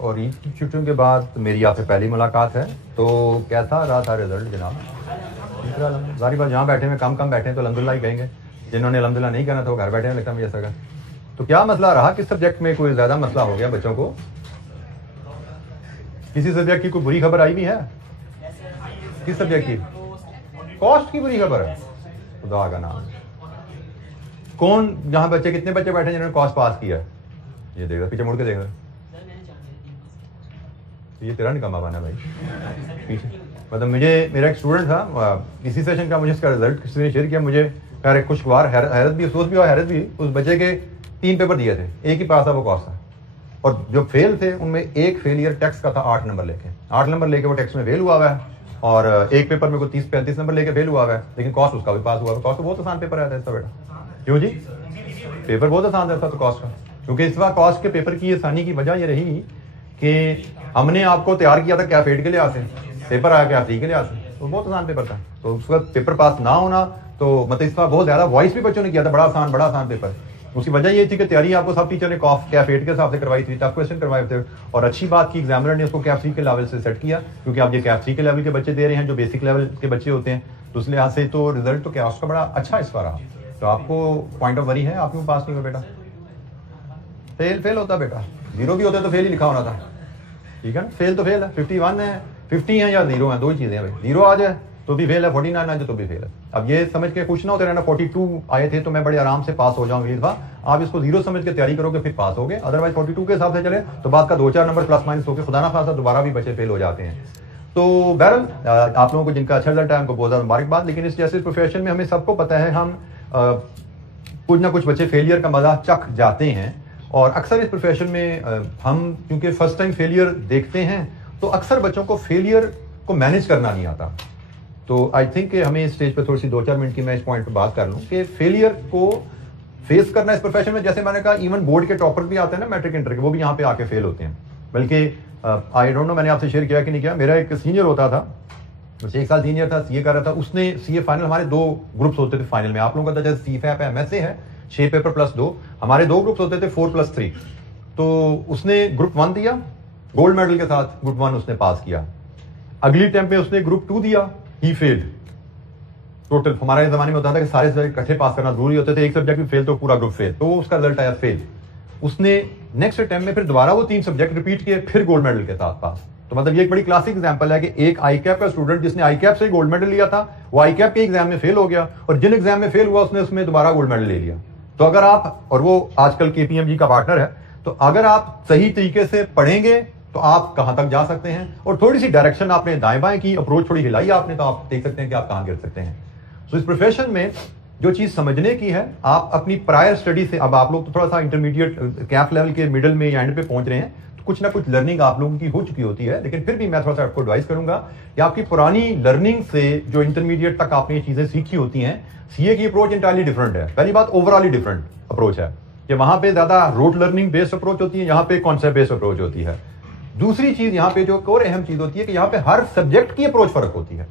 और ईद की छुट्टियों के बाद मेरी आपसे पहली मुलाकात है, तो कैसा रहा था रिजल्ट जनाब? सारी बात जहाँ बैठे हैं कम बैठे हैं तो अल्हम्दुलिल्लाह ही कहेंगे, जिन्होंने अल्हम्दुलिल्लाह नहीं कहना था वो घर बैठे हैं, लगता है मुझे ऐसा। तो क्या मसला रहा, किस सब्जेक्ट में कोई ज़्यादा मसला हो गया बच्चों को? किसी सब्जेक्ट की कोई बुरी खबर आई भी है? किस सब्जेक्ट की? कॉस्ट की बुरी खबर है? खुदा का नाम। कौन यहाँ बच्चे, कितने बच्चे बैठे हैं जिन्होंने कॉस्ट पास किया है? ये देख रहा, पीछे मुड़ के देख रहा। ये तेरा निकम्मा बना भाई पीछे। मतलब मुझे, मेरा एक स्टूडेंट था इसी सेशन का, मुझे इसका रिजल्ट किसी ने शेयर किया, मुझे खैर खुशगवार हैरत भी, अफसोस भी और हैरत भी। उस बच्चे के 3 पेपर दिए थे, एक ही पास था वो कॉस्ट था, और जो फेल थे उनमें एक फेलियर टैक्स का था 8 नंबर लेके। 8 नंबर लेके वो टैक्स में फेल हुआ हुआ है, और एक पेपर में को 30-35 नंबर लेके फेल हुआ हुआ है, लेकिन कॉस्ट उसका भी पास हुआ है। कॉस्ट तो बहुत आसान पेपर आया था इसका बेटा। क्यों जी? पेपर बहुत आसान था तो कॉस्ट का, क्योंकि इस बार कॉस्ट के पेपर की आसानी की वजह ये रही कि हमने आपको तैयार किया था कैफेट के लिहाज से, पेपर आया कैफी के लिहाज से, तो बहुत आसान पेपर था। तो उस वक्त पेपर पास ना होना तो मतलब इस बार बहुत ज़्यादा वॉइस भी बच्चों ने किया था, बड़ा आसान पेपर। उसकी वजह ये थी कि तैयारी आपको सब टीचर ने कैफेट के हिसाब से करवाई थी, टफ क्वेश्चन करवाए थे, और अच्छी बात की एग्जामिनर ने उसको कैफ 3 के लेवल से सेट किया, क्योंकि आप ये कैफ 3 के लेवल के बच्चे दे रहे हैं जो बेसिक लेवल के बच्चे होते हैं, तो उस लिहाज से तो रिजल्ट तो क्या उसका बड़ा अच्छा इस बार रहा। तो आपको पॉइंट ऑफ वरी है, आप क्यों पास नहीं हो बेटा? फेल होता बेटा, 0 भी होता तो फेल ही लिखा होना था, ठीक है ना? फेल तो फेल है, 51 है, 50 है या 0 है, दो ही चीजें हैं भाई। 0 आ जाए तो भी फेल है, 49 आ जाए तो भी फेल है। अब ये समझ के खुश ना होते रहना 42 आए थे तो मैं बड़े आराम से पास हो जाऊंगी इस बार। आप इसको 0 समझ के तैयारी करोगे फिर पास होगे, अदरवाइज 42 के हिसाब से चले तो बाद का 2-4 नंबर प्लस माइनस होकर खुदा ना खासा दोबारा भी बच्चे फेल हो जाते हैं। तो बहरहाल आप लोगों को जिनका अच्छा रिजल्ट है उनको बहुत ज़्यादा मुबारकबाद। लेकिन इस जैसे प्रोफेशन में हमें सबको पता है, हम कुछ ना कुछ बच्चे फेलियर का मजा चख जाते हैं, और अक्सर इस प्रोफेशन में हम क्योंकि फर्स्ट टाइम फेलियर देखते हैं तो अक्सर बच्चों को फेलियर को मैनेज करना नहीं आता। तो आई थिंक हमें इस स्टेज पर थोड़ी सी 2-4 मिनट की मैं इस पॉइंट पर बात कर लूँ कि फेलियर को फेस करना इस प्रोफेशन में, जैसे मैंने कहा इवन बोर्ड के टॉपर भी आते हैं ना मैट्रिक इंटर के, वो भी यहाँ पे आके फेल होते हैं। बल्कि आई डोंट नो मैंने आपसे शेयर किया कि नहीं किया, मेरा एक सीनियर होता था, मुझसे 1 साल सीनियर था, सीए कर रहा था, उसने सीए फाइनल, हमारे 2 ग्रुप्स होते थे फाइनल में, आप लोगों का जैसे सीफैप है एमएसए है 6 पेपर प्लस 2, हमारे 2 ग्रुप्स होते थे 4+3। तो उसने ग्रुप 1 दिया गोल्ड मेडल के साथ, ग्रुप 1 उसने पास किया। अगली टाइम पे उसने ग्रुप 2 दिया, ही फेल्ड टोटल। हमारे जमाने में होता था कि सारे सब्जेक्ट इकट्ठे पास करना जरूरी होते थे, एक सब्जेक्ट भी फेल तो पूरा ग्रुप फेल, तो उसका रिजल्ट आया फेल। उसने नेक्स्ट टाइम में फिर दोबारा वो 3 सब्जेक्ट रिपीट किए, फिर गोल्ड मेडल के साथ पास। तो मतलब ये एक बड़ी क्लासिक एग्जांपल है कि एक आईकैप का स्टूडेंट जिसने आईकैप से गोल्ड मेडल लिया था, वो आईकैप के एग्जाम में फेल हो गया, और जिन एग्जाम में फेल हुआ उसने उसमें दोबारा गोल्ड मेडल ले लिया। तो अगर आप, और वो आजकल केपीएमजी का पार्टनर है, तो अगर आप सही तरीके से पढ़ेंगे तो आप कहां तक जा सकते हैं, और थोड़ी सी डायरेक्शन आपने दाएं बाएं की, अप्रोच थोड़ी हिलाई आपने, तो आप देख सकते हैं कि आप कहां गिर सकते हैं। तो इस प्रोफेशन में जो चीज समझने की है, आप अपनी प्रायर स्टडी से, अब आप लोग तो थोड़ा सा इंटरमीडिएट कैफ लेवल के मिडल में या एंड पे पहुंच रहे हैं, तो कुछ ना कुछ लर्निंग आप लोगों की हो चुकी होती है, लेकिन फिर भी मैं थोड़ा सा आपको एडवाइस करूंगा कि आपकी पुरानी लर्निंग से जो इंटरमीडिएट तक आपने ये चीजें सीखी होती हैं, सीए की अप्रोच इंटायरली डिफरेंट है। पहली बात ओवरऑल डिफरेंट अप्रोच है कि वहां पे ज्यादा रोट लर्निंग बेस्ड अप्रोच होती है, यहाँ पे कॉन्सेप्ट बेस्ड अप्रोच होती है। दूसरी चीज यहाँ पे जो और अहम चीज होती है कि यहाँ पे हर सब्जेक्ट की अप्रोच फर्क होती है।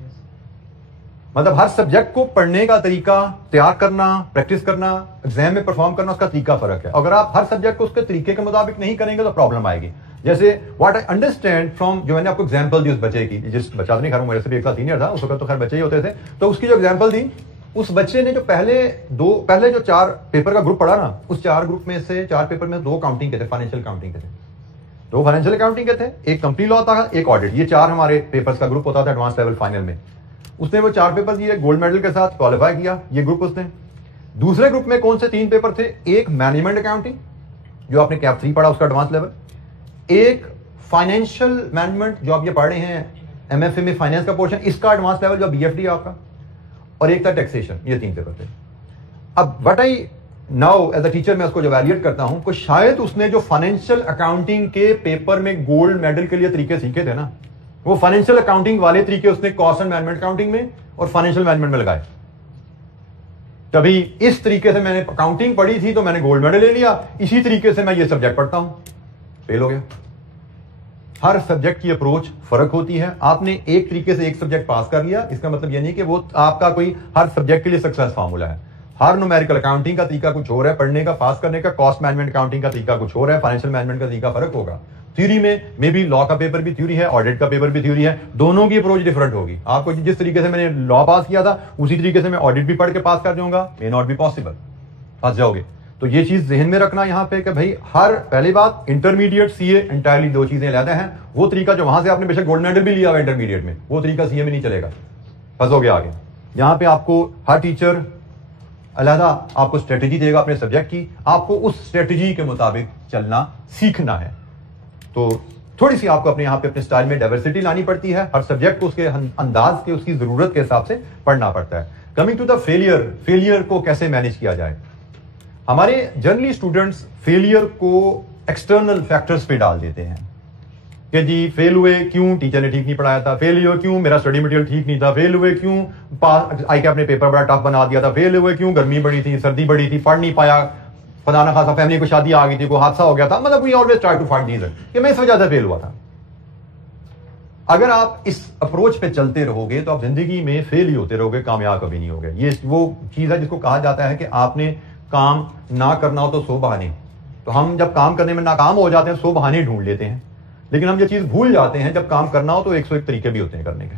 मतलब हर सब्जेक्ट को पढ़ने का तरीका, तैयार करना, प्रैक्टिस करना, एग्जाम में परफॉर्म करना, उसका तरीका फर्क है। अगर आप हर सब्जेक्ट को उसके तरीके के मुताबिक नहीं करेंगे तो प्रॉब्लम आएगी। जैसे व्हाट आई अंडरस्टैंड फ्रॉम, जो मैंने आपको एग्जांपल दी उस बच्चे की, जिस बच्चा तो नहीं खा रहा हूं, मेरे से भी 1 साल सीनियर था, उस वक्त तो खैर बच्चे ही होते थे, तो उसकी जो एग्जाम्पल दी, उस बच्चे ने जो पहले जो 4 पेपर का ग्रुप पढ़ा ना, उस 4 ग्रुप में से 4 पेपर में 2 काउंटिंग के थे, फाइनेंशियल काउंटिंग के थे, 2 फाइनेंशियल अकाउंटिंग के थे, एक कंपनी लॉ था, एक ऑडिट। ये 4 हमारे पेपर्स का ग्रुप होता था एडवांस लेवल फाइनल में। उसने वो 4 पेपर दिए, गोल्ड मेडल के साथ क्वालिफाई किया ये ग्रुप उसने। दूसरे ग्रुप में कौन से 3 पेपर थे? एक मैनेजमेंट अकाउंटिंग जो आपने कैप 3 पढ़ा उसका एडवांस लेवल, एक फाइनेंशियल मैनेजमेंट जो आप ये पढ़ रहे हैं एमएफए में फाइनेंस का पोर्शन, इसका एडवांस लेवल जो बीएफडी आपका, और एक था टैक्सेशन। ये 3 पेपर थे। अब what I now as a teacher मैं उसको जो वैल्यूएट करता हूं कि शायद उसने जो फाइनेंशियल अकाउंटिंग के पेपर में गोल्ड मेडल के लिए तरीके सीखे थे ना, वो फाइनेंशियल अकाउंटिंग वाले तरीके उसने कॉस्ट एंड मैनेजमेंट अकाउंटिंग में और फाइनेंशियल मैनेजमेंट में लगाए। तभी इस तरीके से मैंने अकाउंटिंग पढ़ी थी तो मैंने गोल्ड मेडल ले लिया, इसी तरीके से मैं ये सब्जेक्ट पढ़ता हूं, फेल हो गया। हर सब्जेक्ट की अप्रोच फर्क होती है। आपने एक तरीके से एक सब्जेक्ट पास कर लिया, इसका मतलब यह नहीं कि वो आपका कोई हर सब्जेक्ट के लिए सक्सेस फार्मूला है। हर न्यूमेरिकल अकाउंटिंग का तरीका कुछ और है पढ़ने का, पास करने का। कॉस्ट मैनेजमेंट अकाउंटिंग का तरीका कुछ और है, फाइनेंशियल मैनेजमेंट का तरीका फर्क होगा। थ्योरी में मे बी लॉ का पेपर भी थ्योरी है, ऑडिट का पेपर भी थ्योरी है, दोनों की अप्रोच डिफरेंट होगी। आपको जिस तरीके से मैंने लॉ पास किया था उसी तरीके से मैं ऑडिट भी पढ़ के पास कर दूंगा, मे नॉट बी पॉसिबल, फंस जाओगे। तो ये चीज जहन में रखना यहाँ पे कि भाई हर पहली बात इंटरमीडिएट सीए इंटायरली दो चीजें अलग हैं। वो तरीका जो वहां से आपने बेशक गोल्ड मेडल भी लिया हुआ इंटरमीडिएट में, वो तरीका सीए में नहीं चलेगा, फंसोगे आगे। यहाँ पे आपको हर टीचर अलहदा आपको स्ट्रेटेजी देगा अपने सब्जेक्ट की, आपको उस स्ट्रेटेजी के मुताबिक चलना सीखना है। तो थोड़ी सी आपको अपने यहाँ पे अपने स्टाइल में डाइवर्सिटी लानी पड़ती है, हर सब्जेक्ट को उसके अंदाज के उसकी जरूरत के हिसाब से पढ़ना पड़ता है। कमिंग टू द फेलियर को कैसे मैनेज किया जाए। हमारे जनरली स्टूडेंट्स फेलियर को एक्सटर्नल फैक्टर्स पे डाल देते हैं कि जी फेल हुए क्यों, टीचर ने ठीक नहीं पढ़ाया था, फेल हुए क्यों, मेरा स्टडी मटेरियल ठीक नहीं था, फेल हुए क्यों, आई कैप ने पेपर बड़ा टफ बना दिया था, फेल हुए क्यों, गर्मी बड़ी थी, सर्दी बड़ी थी, पढ़ नहीं पाया, फलाना खासा फैमिली को शादी आ गई थी, कोई हादसा हो गया था। मतलब we always try to find reason कि मैं इस वजह से फेल हुआ था। अगर आप इस अप्रोच पे चलते रहोगे तो आप जिंदगी में फेल ही होते रहोगे, कामयाब कभी नहीं होगे। ये वो चीज है जिसको कहा जाता है कि आपने काम ना करना हो तो 100 बहाने। तो हम जब काम करने में नाकाम हो जाते हैं 100 बहाने ढूंढ लेते हैं, लेकिन हम ये चीज भूल जाते हैं जब काम करना हो तो 101 तरीके भी होते हैं करने के।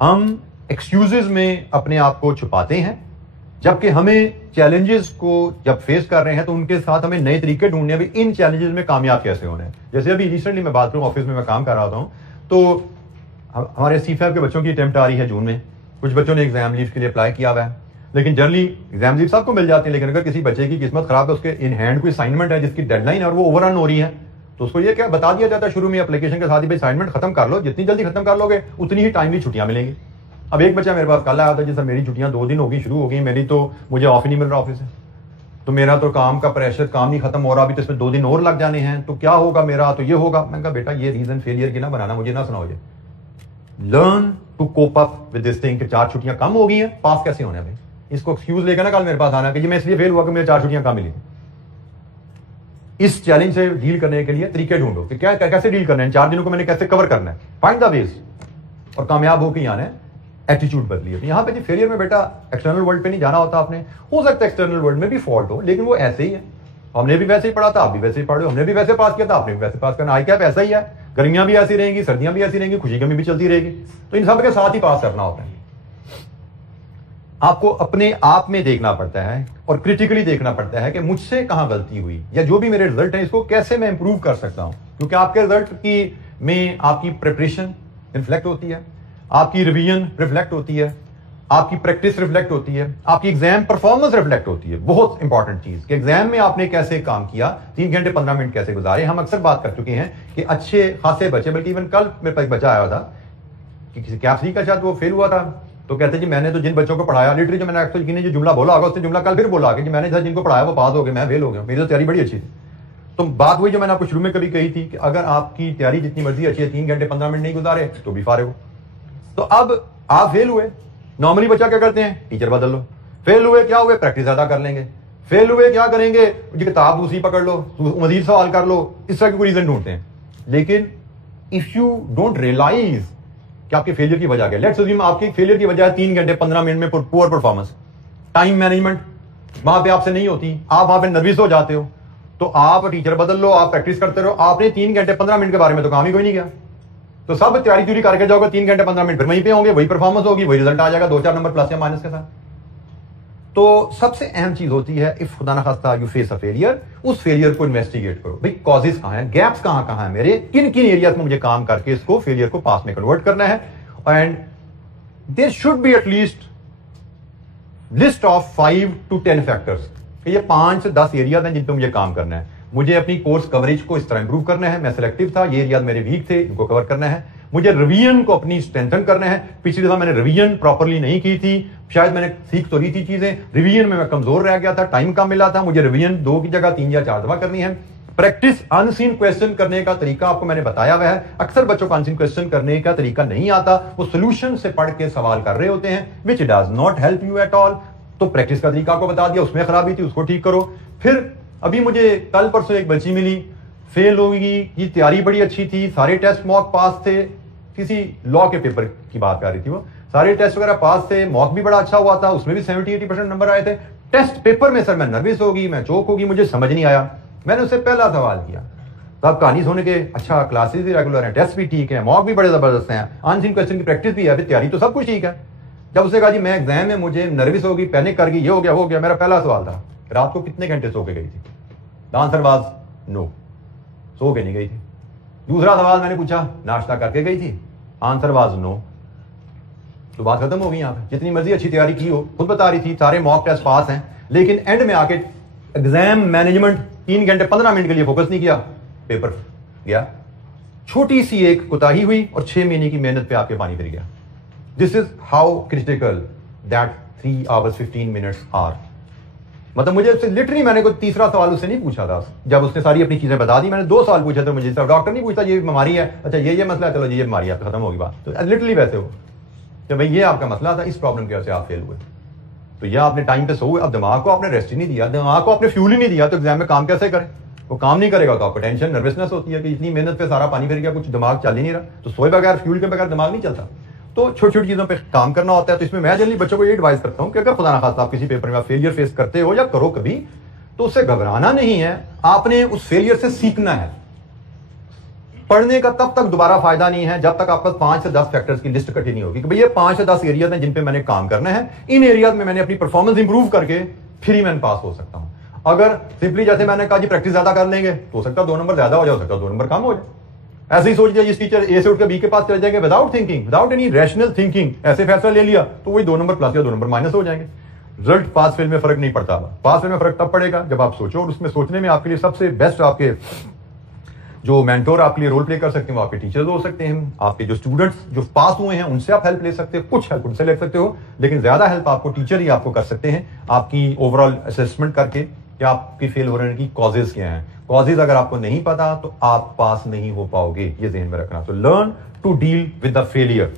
हम एक्सक्यूजेस में अपने आप को छुपाते हैं, जबकि हमें चैलेंजेस को जब फेस कर रहे हैं तो उनके साथ हमें नए तरीके ढूंढने हैं इन चैलेंजेस में कामयाब कैसे होना है। जैसे अभी रिसेंटली मैं बात करूं, ऑफिस में मैं काम कर रहा हूं, तो हमारे C5 के बच्चों की अटेम्प्ट आ रही है जून में। कुछ बच्चों ने एग्जाम लीव के लिए अप्लाई किया हुआ है, लेकिन जनरली एग्जाम लीव सबको मिल जाती है, लेकिन अगर किसी बच्चे की किस्मत खराब है, उसके इन हैंड कोई असाइनमेंट है जिसकी डेडलाइन है और वो ओवररन हो रही है, तो उसको ये क्या बता दिया जाता है शुरू में एप्लीकेशन के साथ ही, भाई असाइनमेंट खत्म कर लो, जितनी जल्दी खत्म कर लोगे उतनी ही टाइमली छुट्टियां मिलेंगी। अब एक बच्चा मेरे पास कल आया था जिससे मेरी छुट्टियां 2 दिन हो गई, शुरू हो गई मेरी, तो मुझे ऑफ ही नहीं मिल रहा ऑफिस से, तो मेरा तो काम का प्रेशर, काम नहीं खत्म हो रहा, अभी तो इसमें 2 दिन और लग जाने हैं, तो क्या होगा मेरा, तो ये होगा। मैंने कहा बेटा ये रीजन फेलियर की ना बनाना, मुझे ना सुनाओ, ये learn to cope up with this thing कि 4 छुट्टियां कम हो गई हैं, पास कैसे होने भाई। इसको एक्सक्यूज लेकर ना कल मेरे पास आना कि मैं इसलिए फेल हुआ कि मुझे 4 छुट्टियां कम मिली। इस चैलेंज से डील करने के लिए तरीके ढूंढो कि क्या कैसे डील करना है, 4 दिनों को मैंने कैसे कवर करना है, फाइंड द वेज, और कामयाब होकर आना है। एटीट्यूड बदलिए। तो यहाँ पे जी फेलियर में बेटा एक्सटर्नल वर्ल्ड पे नहीं जाना होता आपने, हो सकता है एक्सटर्नल वर्ल्ड में भी फॉल्ट हो, लेकिन वो ऐसे ही है, हमने भी वैसे ही पढ़ा था, आप भी वैसे ही पढ़ रहे हो, हमने भी वैसे पास किया था, आपने भी वैसे पास करना, आई कैप ऐसा ही है, गर्मियां भी ऐसी रहेंगी, सर्दियां भी ऐसी रहेंगी, खुशी गमी भी चलती रहेगी, तो इन सब के साथ ही पास करना होता है। आपको अपने आप में देखना पड़ता है और क्रिटिकली देखना पड़ता है कि मुझसे कहां गलती हुई, या जो भी मेरे रिजल्ट है इसको कैसे मैं इंप्रूव कर सकता हूं, क्योंकि आपके रिजल्ट की में आपकी प्रिपरेशन रिफ्लेक्ट होती है, आपकी रिवीजन रिफ्लेक्ट होती है, आपकी प्रैक्टिस रिफ्लेक्ट होती है, आपकी एग्जाम परफॉर्मेंस रिफ्लेक्ट होती है। बहुत इंपॉर्टेंट चीज कि एग्जाम में आपने कैसे काम किया, 3 घंटे 15 मिनट कैसे गुजारे। हम अक्सर बात कर चुके हैं कि अच्छे खासे बच्चे, बल्कि इवन कल मेरे पास एक बच्चा आया था कि किसी कैप्सी का शायद वो फेल हुआ था, तो कहते जी मैंने तो जिन बच्चों को पढ़ाया, लिटरली जो मैंने एक्चुअली जो जुमला बोला होगा उससे जुमला कल फिर बोला कि मैंने जिनको पढ़ाया वो पास हो गए, मैं फेल हो गया, मेरी तो तैयारी बड़ी अच्छी थी। तो बात हुई जो मैंने आपको शुरू में कभी कही थी कि अगर आपकी तैयारी जितनी मर्जी अच्छी है, 3 घंटे 15 मिनट नहीं गुजारे तो भी फारे हो। तो अब आप फेल हुए, नॉर्मली बच्चा क्या करते हैं, टीचर बदल लो, फेल हुए क्या हुए, प्रैक्टिस ज्यादा कर लेंगे, फेल हुए क्या करेंगे, किताब दूसरी पकड़ लो, मजीद सवाल कर लो, इस तरह के कोई रीजन ढूंढते हैं। लेकिन इफ यू डोंट रियलाइज कि आपके फेलियर की वजह क्या है, लेट्स अज्यूम आपकी फेलियर की वजह है 3 घंटे 15 मिनट में पुअर परफॉर्मेंस, टाइम मैनेजमेंट वहां पे आपसे नहीं होती, आप वहां पे नर्वस हो जाते हो, तो आप टीचर बदल लो, आप प्रैक्टिस करते रहो, आपने 3 घंटे 15 मिनट के बारे में तो काम ही कोई नहीं किया, तो सब तैयारी चूरी करके जाओगे, 3 घंटे 15 मिनट फिर वहीं पे होंगे, वही परफॉर्मेंस होगी, वही रिजल्ट आ जाएगा, 2-4 नंबर प्लस या माइनस के साथ। तो सबसे अहम चीज होती है इफ खुदा ना खास्ता यू फेस अ फेलियर, उस फेलियर को इन्वेस्टिगेट करो, भाई कॉजेस कहां हैं, गैप्स कहां है मेरे, किन किन एरियाज में मुझे काम करके इसको फेलियर को पास में कन्वर्ट करना है। And there should be at least list of 5 to 10 factors, ये 5 से 10 एरियाज हैं जिन पर मुझे काम करना है। मुझे अपनी कोर्स कवरेज को इस तरह इंप्रूव करना है, मैं सिलेक्टिव था, ये एरियाज मेरे वीक थे, इनको कवर करना है। मुझे रिवीजन को अपनी स्ट्रेंथन करना है, पिछली दफा मैंने रिवीजन प्रॉपर्ली नहीं की थी, शायद मैंने सीख तो रही थी चीजें, रिवीजन में मैं कमजोर रह गया था, टाइम कम मिला था, मुझे रिवीजन 2 की जगह 3 या 4 दफा करनी है। प्रैक्टिस अनसीन क्वेश्चन करने का तरीका आपको मैंने बताया हुआ है, अक्सर बच्चों को अनसीन क्वेश्चन करने का तरीका नहीं आता, वो सोल्यूशन से पढ़ के सवाल कर रहे होते हैं, which does not help you at all. तो प्रैक्टिस का तरीका आपको बता दिया, उसमें खराबी थी, उसको ठीक करो। फिर अभी मुझे कल परसों एक बच्ची मिली, फेल होगी, ये तैयारी बड़ी अच्छी थी, सारे टेस्ट मॉक पास थे, किसी लॉ के पेपर की बात कर रही थी, वो सारे टेस्ट वगैरह पास थे, मॉक भी बड़ा अच्छा हुआ था, उसमें भी 70-80% नंबर आए थे। टेस्ट पेपर में सर मैं नर्वस होगी, मैं चौक होगी, मुझे समझ नहीं आया। मैंने उससे पहला सवाल किया, तो आप कहानी सुन के अच्छा क्लासेस भी रेगुलर हैं, टेस्ट भी ठीक है, मॉक भी बड़े ज़बरदस्त हैं, अनसीन क्वेश्चन की प्रैक्टिस भी है, फिर तैयारी तो सब कुछ ठीक है। जब उसने कहा जी मैं एग्जाम में मुझे नर्वस होगी, पैनिक कर गई, ये हो गया वो हो गया, मेरा पहला सवाल था रात को कितने घंटे सो के गई थी? द आंसर वाज नो, सो के नहीं गई थी। दूसरा सवाल मैंने पूछा नाश्ता करके गई थी? Answer was no. तो बात खत्म हो गई यहाँ पे। जितनी मर्जी अच्छी तैयारी की हो, खुद बता रही थी सारे मॉक टेस्ट पास हैं, लेकिन एंड में आके एग्जाम मैनेजमेंट 3 घंटे 15 मिनट के लिए फोकस नहीं किया, पेपर गया। छोटी सी एक कोताही हुई और 6 महीने की मेहनत पे आपके पानी फिर गया। This is how critical that 3 hours 15 minutes are. मतलब मुझे उससे लिटरली मैंने कोई तीसरा सवाल उससे नहीं पूछा था। जब उसने सारी अपनी चीजें बता दी, मैंने 2 सवाल पूछे थे मुझे। डॉक्टर नहीं पूछता ये बीमारी है, अच्छा ये मसला है, चलो जी ये बीमारी है, खत्म होगी बात। तो लिटरली वैसे हो कि भाई ये आपका मसला था, इस प्रॉब्लम की वजह से आप फेल हुए। तो यह आपने टाइम पे सो, अब दिमाग को आपने रेस्ट ही नहीं दिया, दिमाग को आपने फ्यूल ही नहीं दिया, तो एग्जाम में काम कैसे करें? वो काम नहीं करेगा तो आपको टेंशन नर्वसनेस होती है कि इतनी मेहनत पे सारा पानी फिर गया, कुछ दिमाग चल ही नहीं रहा। तो सोए बगैर, फ्यूल के बगैर दिमाग नहीं चलता। तो छोटी छोटी चीजों पे काम करना होता है। तो इसमें मैं जनरली बच्चों को ये एडवाइस करता हूँ कि अगर खुदा ना खास्ता आप किसी पेपर में फेलियर फेस करते हो या करो कभी, तो उससे घबराना नहीं है, आपने उस फेलियर से सीखना है। पढ़ने का तब तक दोबारा फायदा नहीं है जब तक आपके पास 5 से 10 फैक्टर्स की लिस्ट इकट्ठी नहीं होगी कि भाई ये 5 से 10 एरियाज हैं जिन पे मैंने काम करना है, इन एरियाज में मैंने अपनी परफॉर्मेंस इंप्रूव करके फिर ही मैं पास हो सकता हूं। अगर सिंपली जैसे मैंने कहा जी प्रैक्टिस ज्यादा कर लेंगे तो हो सकता है 2 नंबर ज्यादा हो जाए, हो सकता है 2 नंबर कम हो जाए। ऐसे ही सोच लिया जिस टीचर ए से उठ के बी के पास चले जाएंगे without thinking, without any rational thinking, ऐसे फैसला ले लिया तो वही 2 नंबर प्लस या 2 नंबर माइनस हो जाएंगे। रिजल्ट पास फेल में फर्क नहीं पड़ता। पास फेल में फर्क तब पड़ेगा जब आप सोचो, और उसमें सोचने में आपके लिए सबसे बेस्ट आपके जो मेंटोर आपके लिए रोल प्ले कर सकते हैं वो आपके टीचर्स हो सकते हैं। आपके जो स्टूडेंट्स जो पास हुए हैं उनसे आप हेल्प ले सकते हो, कुछ हेल्प उनसे ले सकते हो, लेकिन ज्यादा हेल्प आपको टीचर ही आपको कर सकते हैं आपकी ओवरऑल असेसमेंट करके कि आपकी फेल होने की कॉजेज क्या हैं। कॉजेज अगर आपको नहीं पता तो आप पास नहीं हो पाओगे, ये ध्यान में रखना। तो learn to deal with the failure.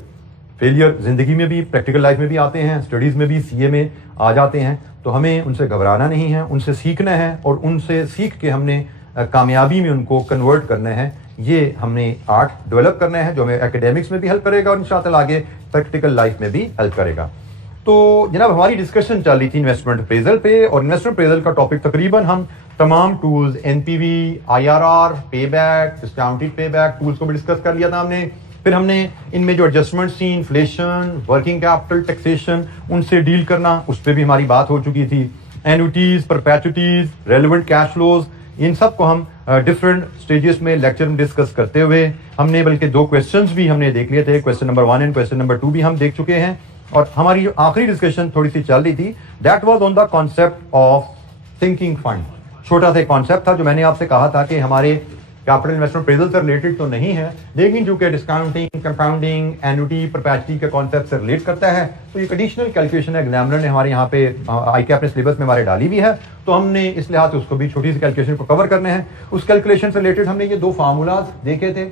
Failure जिंदगी में भी, प्रैक्टिकल लाइफ में भी आते हैं, स्टडीज में भी, सीए में आ जाते हैं। तो हमें उनसे घबराना नहीं है, उनसे सीखना है और उनसे सीख के हमने कामयाबी में उनको कन्वर्ट करना है। ये हमने आर्ट डेवलप करना है जो हमें एकेडमिक्स में भी हेल्प करेगा और इंशाअल्लाह आगे प्रैक्टिकल लाइफ में भी हेल्प करेगा। तो जनाब हमारी डिस्कशन चल रही थी इन्वेस्टमेंट अप्रेजल पे, और इन्वेस्टमेंट अप्रेजल का टॉपिक तकरीबन हम तमाम टूल्स, एनपीवी, आईआरआर, पे back, discounted pay back tools को भी डिस्कस कर लिया था हमने। फिर हमने इनमें जो एडजस्टमेंट्स थी, इन्फ्लेशन, वर्किंग कैपिटल, टैक्सेशन, उनसे डील करना, उस पर भी हमारी बात हो चुकी थी। एन्युटीज, परपेचुइटीज, रेलिवेंट कैश फ्लोज, इन सब को हम डिफरेंट स्टेजेस में लेक्चर में डिस्कस करते हुए हमने बल्कि 2 क्वेश्चंस भी हमने देख लिए थे। Question number 1 and question number 2 भी हम देख चुके हैं। और हमारी जो आखिरी डिस्कशन थोड़ी सी चल रही थी, that was on the concept of sinking fund. छोटा सा कॉन्सेप्ट था जो मैंने आपसे कहा था कि हमारे कैपिटल इन्वेस्टमेंट अप्रेजल से रिलेटेड तो नहीं है, लेकिन जो कि डिस्काउंटिंग, कंपाउंडिंग, एन्युटी, परपेचुइटी के कॉन्सेप्ट से रिलेट करता है। तो ये एडिशनल कैलकुलेशन एग्जामिनर ने हमारे यहाँ पे आईके अपने सिलेबस में हमारे डाली हुई है, तो हमने इस लिहाज से उसको भी छोटी सी कैलकुलेशन को कवर करने हैं। उस कैलकुलेशन से रिलेटेड हमने ये 2 फार्मूलाज देखे थे,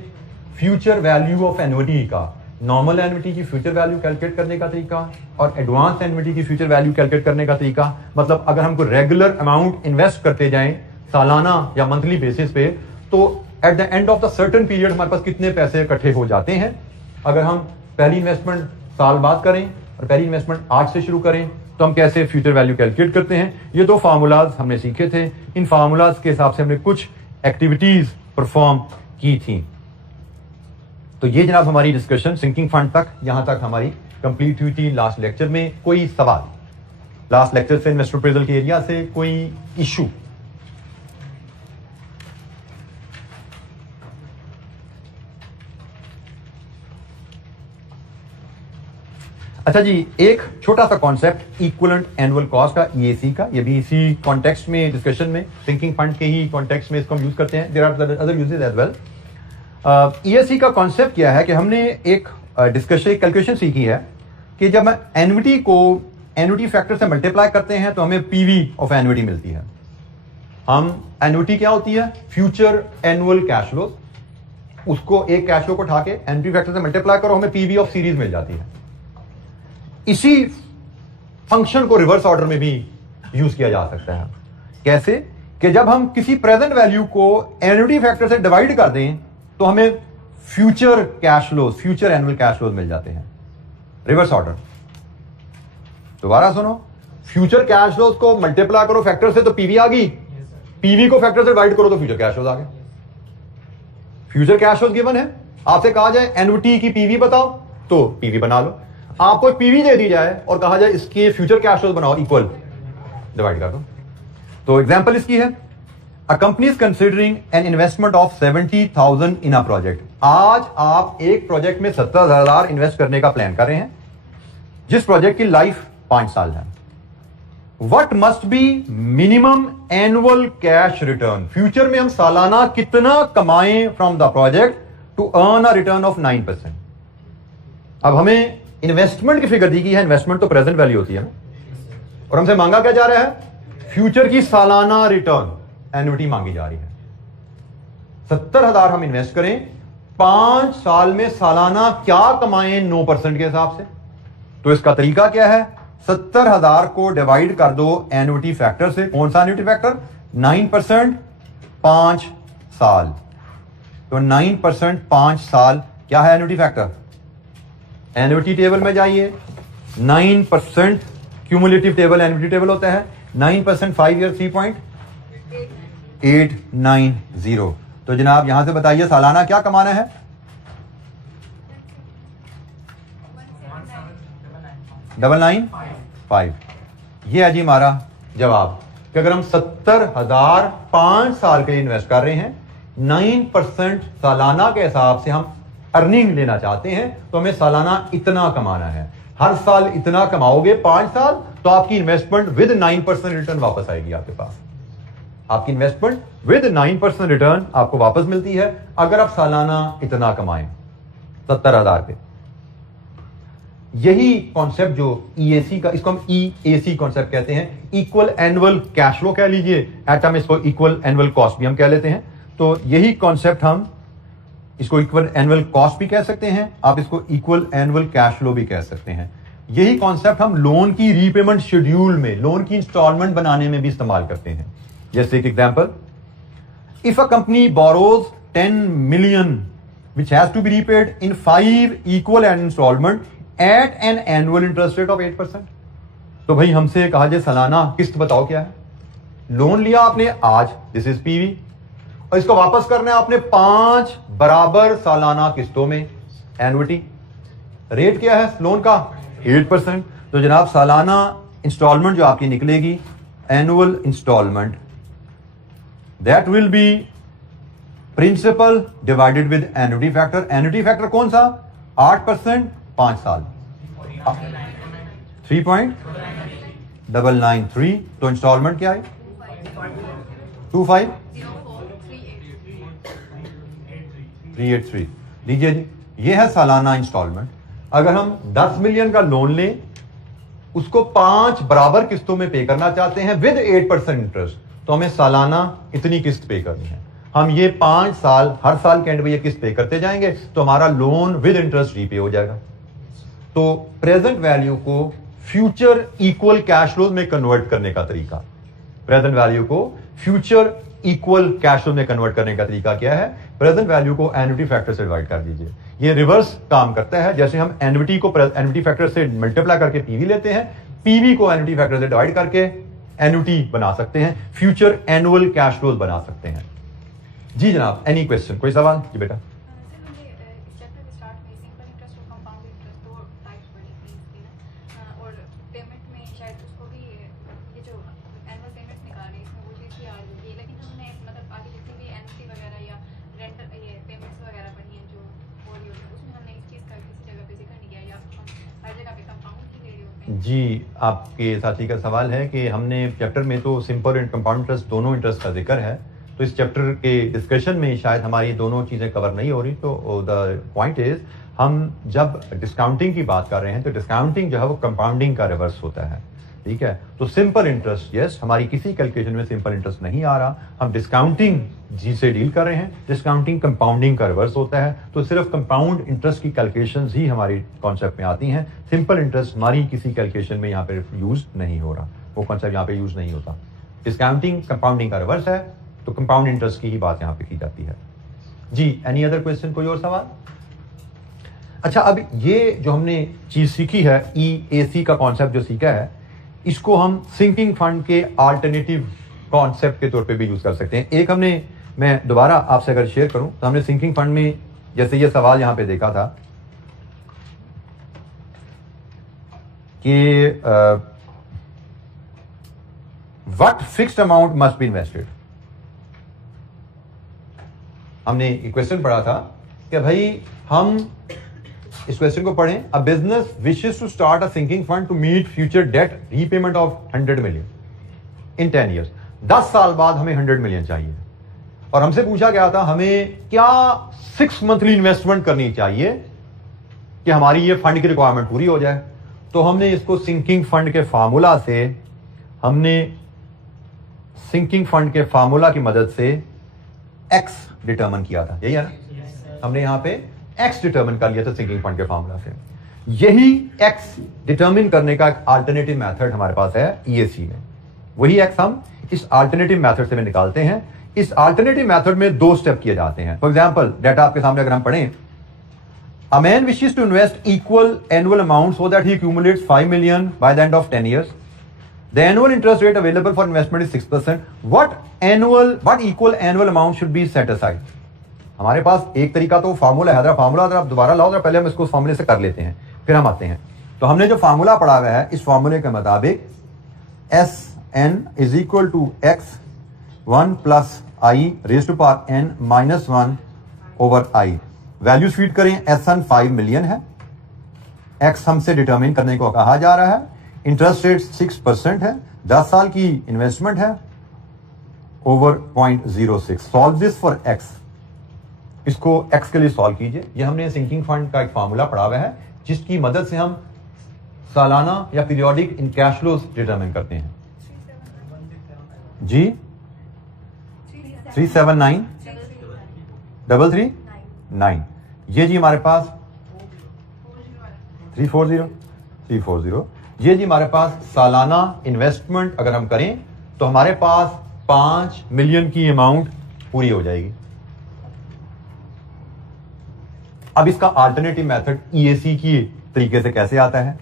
फ्यूचर वैल्यू ऑफ एन्युटी का, नॉर्मल एन्युटी की फ्यूचर वैल्यू कैलकुलेट करने का तरीका, और एडवांस एन्युटी की फ्यूचर वैल्यू कैलकुलेट करने का तरीका। मतलब अगर हमको रेगुलर अमाउंट इन्वेस्ट करते जाएं सालाना या मंथली बेसिस पे, तो at the end of the certain period हमारे पास कितने पैसे इकट्ठे हो जाते हैं। अगर हम पहली इन्वेस्टमेंट साल बाद करें और पहली इन्वेस्टमेंट आज से शुरू करें तो हम कैसे फ्यूचर वैल्यू कैलकुलेट करते हैं। ये 2 फार्मूलाज हमने सीखे थे। इन फार्मूलाज के हिसाब से हमने कुछ एक्टिविटीज परफॉर्म की थी। तो ये जनाब हमारी डिस्कशन सिंकिंग फंड तक, यहां तक हमारी कंप्लीट हुई थी। लास्ट लेक्चर में कोई सवाल, लास्ट लेक्चर से इन्वेस्टमेंट अप्रेजल के एरिया से कोई इशू? अच्छा जी, एक छोटा सा कॉन्सेप्ट इक्विवेलेंट एनुअल कॉस्ट का, ईएसी का, ये भी इसी कॉन्टेक्स्ट में डिस्कशन में, सिंकिंग फंड के ही कॉन्टेक्स्ट में इसको हम यूज करते हैं। There are other uses as well. EAC का कॉन्सेप्ट क्या है कि हमने एक डिस्कशन, कैलकुलेशन सीखी है कि जब हम एन्युटी को एन्युटी फैक्टर से मल्टीप्लाई करते हैं तो हमें पीवी ऑफ एन्युटी मिलती है। हम एन्युटी क्या होती है? Future annual cash flow. उसको एक कैश फ्लो को उठा के एन्युटी फैक्टर से मल्टीप्लाई करो, हमें पीवी ऑफ सीरीज मिल जाती है। इसी फंक्शन को रिवर्स ऑर्डर में भी यूज किया जा सकता है। कैसे? कि जब हम किसी प्रेजेंट वैल्यू को एन्युटी फैक्टर से डिवाइड कर दें तो हमें future cash flows, future annual cash flows मिल जाते हैं। रिवर्स ऑर्डर, दोबारा सुनो, फ्यूचर कैश फ्लोज को मल्टीप्लाई करो फैक्टर से तो पीवी आ गई, पीवी को फैक्टर से डिवाइड करो तो फ्यूचर कैश फ्लोज आ गए। फ्यूचर कैश फ्लो गिवन है, आपसे कहा जाए एन्युटी की पीवी बताओ तो पीवी बना लो। आपको एक पीवी दे दी जाए और कहा जाए इसके फ्यूचर कैश फ्लो बनाओ, इक्वल डिवाइड कर दो। तो एग्जांपल इसकी है, a company is considering an investment of 70,000 in a project. आज आप एक प्रोजेक्ट में 70,000 इन्वेस्ट करने का प्लान कर रहे हैं, जिस प्रोजेक्ट की लाइफ 5 साल है। What must be minimum annual cash return? Future में हम सालाना कितना कमाएं from the project to earn a return of 9%। अब हमें इन्वेस्टमेंट की फिगर दी गई है, इन्वेस्टमेंट तो प्रेजेंट वैल्यू होती है ना, और हमसे मांगा क्या जा रहा है, फ्यूचर की सालाना रिटर्न, एन्युटी मांगी जा रही है। 70,000 हम इन्वेस्ट करें, 5 साल में सालाना क्या कमाएं 9% के हिसाब से। तो इसका तरीका क्या है, 70,000 को डिवाइड कर दो एन्युटी फैक्टर से। कौन सा एन्युटी फैक्टर, 9% 5 साल। तो 9% 5 साल क्या है एन्युटी फैक्टर, एन्युटी टेबल में जाइए, 9% क्यूमुलेटिव टेबल एन्युटी टेबल होता है, 9% 5 ईयर 3.890। तो जनाब यहां से बताइए सालाना क्या कमाना है, 995। ये है जी हमारा जवाब कि अगर हम 70,000 5 साल के लिए इन्वेस्ट कर रहे हैं, 9% सालाना के हिसाब से हम अर्निंग लेना चाहते हैं, तो हमें सालाना इतना कमाना है। हर साल इतना कमाओगे 5 साल, तो आपकी इन्वेस्टमेंट विद 9% रिटर्न वापस आएगी आपके पास। आपकी इन्वेस्टमेंट विद 9% रिटर्न आपको वापस मिलती है अगर आप सालाना इतना कमाएं 70,000 पे। यही कॉन्सेप्ट जो ईएसी का, इसको हम ईएसी कॉन्सेप्ट कहते हैं, इक्वल एनुअल कैश फ्लो कह लीजिए, एटम इसको इक्वल एनुअल कॉस्ट भी हम कह लेते हैं। तो यही कॉन्सेप्ट हम इसको इक्वल एनुअल कॉस्ट भी कह सकते हैं, आप इसको इक्वल एनुअल कैश फ्लो भी कह सकते हैं। यही कॉन्सेप्ट हम लोन की रीपेमेंट शेड्यूल में, लोन की इंस्टॉलमेंट बनाने में भी इस्तेमाल करते हैं। जैसे एक example, if a company borrows 10 million which has to be repaid in 5 equal installment at an annual interest rate of 8%। तो भाई हमसे कहा जाए सालाना किस्त बताओ क्या है, लोन लिया आपने आज, दिस इज पीवी, और इसको वापस करना है आपने 5 बराबर सालाना किस्तों में, एन्युटी। रेट क्या है लोन का, 8%। तो जनाब सालाना इंस्टॉलमेंट जो आपकी निकलेगी, annual installment, that will be principal divided with annuity factor. Annuity factor कौन सा, 8% 5 साल, 3.993। तो इंस्टॉलमेंट क्या है, 25383 लीजिए जी, ये है सालाना इंस्टॉलमेंट। अगर हम 10 मिलियन का लोन लें, उसको 5 बराबर किस्तों में पे करना चाहते हैं विद 8% इंटरेस्ट, तो हमें सालाना इतनी किस्त पे करनी है। हम ये 5 साल, हर साल के एंड में ये किस्त पे करते जाएंगे, तो हमारा लोन विद इंटरेस्ट रीपे हो जाएगा। तो प्रेजेंट वैल्यू को फ्यूचर इक्वल कैश फ्लो में कन्वर्ट करने का तरीका, प्रेजेंट वैल्यू को फ्यूचर इक्वल कैश फ्लो में कन्वर्ट करने का तरीका क्या है, प्रेजेंट वैल्यू को एन्युटी फैक्टर से डिवाइड कर दीजिए। ये रिवर्स काम करता है, जैसे हम एन्युटी को एन्युटी फैक्टर से मल्टीप्लाई करके पीवी लेते हैं, पीवी को एन्युटी फैक्टर से डिवाइड करके एन्युटी बना सकते हैं, फ्यूचर एनुअल कैश फ्लोज बना सकते हैं। जी जनाब, एनी क्वेश्चन, कोई सवाल जी बेटा। जी, आपके साथी का सवाल है कि हमने चैप्टर में तो सिंपल एंड कंपाउंड इंटरेस्ट दोनों इंटरेस्ट का जिक्र है, तो इस चैप्टर के डिस्कशन में शायद हमारी दोनों चीज़ें कवर नहीं हो रही। तो द पॉइंट इज, हम जब डिस्काउंटिंग की बात कर रहे हैं तो डिस्काउंटिंग जो है वो कंपाउंडिंग का रिवर्स होता है, ठीक है। तो सिंपल इंटरेस्ट, यस, हमारी किसी कैलकुलेशन में सिंपल इंटरेस्ट नहीं आ रहा, हम डिस्काउंटिंग जी से डील कर रहे हैं, डिस्काउंटिंग कंपाउंडिंग का रिवर्स होता है। तो सिर्फ कंपाउंड इंटरेस्ट की कैलकुलेशंस ही हमारी कॉन्सेप्ट में आती हैं, सिंपल इंटरेस्ट हमारी किसी कैलकुलेशन में यहाँ पे यूज नहीं हो रहा, वो कॉन्सेप्ट यहाँ पे यूज नहीं होता। डिस्काउंटिंग कंपाउंडिंग का रिवर्स है, तो कंपाउंड इंटरेस्ट की ही बात यहाँ पे की जाती है। जी, एनी अदर क्वेश्चन, कोई और सवाल? अच्छा, अब ये जो हमने चीज सीखी है, EAC का कॉन्सेप्ट जो सीखा है, इसको हम सिंकिंग फंड के अल्टरनेटिव कॉन्सेप्ट के तौर पे भी यूज कर सकते हैं। एक हमने मैं दोबारा आपसे अगर शेयर करूं तो हमने सिंकिंग फंड में जैसे ये सवाल यहां पे देखा था कि what fixed amount must be invested. हमने एक क्वेश्चन पढ़ा था कि भाई हम इस क्वेश्चन को पढ़ें, a business wishes to start a sinking fund to meet future debt repayment of 100 million in 10 years. 10 साल बाद हमें 100 मिलियन चाहिए और हमसे पूछा गया था हमें क्या 6 मंथली इन्वेस्टमेंट करनी चाहिए कि हमारी ये फंड की रिक्वायरमेंट पूरी हो जाए। तो हमने इसको सिंकिंग फंड के फार्मूला से की मदद से एक्स डिटरमिन किया था, यही है ना? हमने यहां पे एक्स डिटरमिन कर लिया था सिंकिंग फंड के फार्मूला से। यही एक्स डिटरमिन करने का एक अल्टरनेटिव मेथड हमारे पास है ईएसी में। वही एक्स हम इस अल्टरनेटिव मेथड से निकालते हैं। इस अल्टरनेटिव मेथड में 2 स्टेप किए जाते हैं। फॉर एग्जांपल डाटा आपके सामने अगर हम पढ़ें, a man wishes to invest equal annual amount so that he accumulates 5 million by the end of 10 years. The annual interest rate available for investment is 6%. What equal annual amount should be set aside? हमारे पास एक तरीका तो formula है, formula अगर आप दोबारा लाओ तो पहले हम इसको फार्मूले से कर लेते हैं, फिर हम आते हैं। तो हमने जो फार्मूला पढ़ा हुआ है इस फार्मूले के मुताबिक SN is equal to X 1 plus I raised to power N minus 1 over I। Values feed करें, SN 5 मिलियन है, X हमसे डिटरमिन करने को कहा जा रहा है, इंटरेस्ट रेट 6% है, 10 साल की इन्वेस्टमेंट है, over 0.06। Solve this for X। इसको X के लिए सॉल्व कीजिए। ये हमने सिंकिंग फंड का एक फार्मूला पढ़ा हुआ है जिसकी मदद से हम सालाना या periodic in cash flows determine करते हैं। जी 379 ये जी हमारे पास 340 ये जी हमारे पास सालाना इन्वेस्टमेंट अगर हम करें तो हमारे पास 5 मिलियन की अमाउंट पूरी हो जाएगी। अब इसका अल्टरनेटिव मेथड ईएसी की तरीके से कैसे आता है?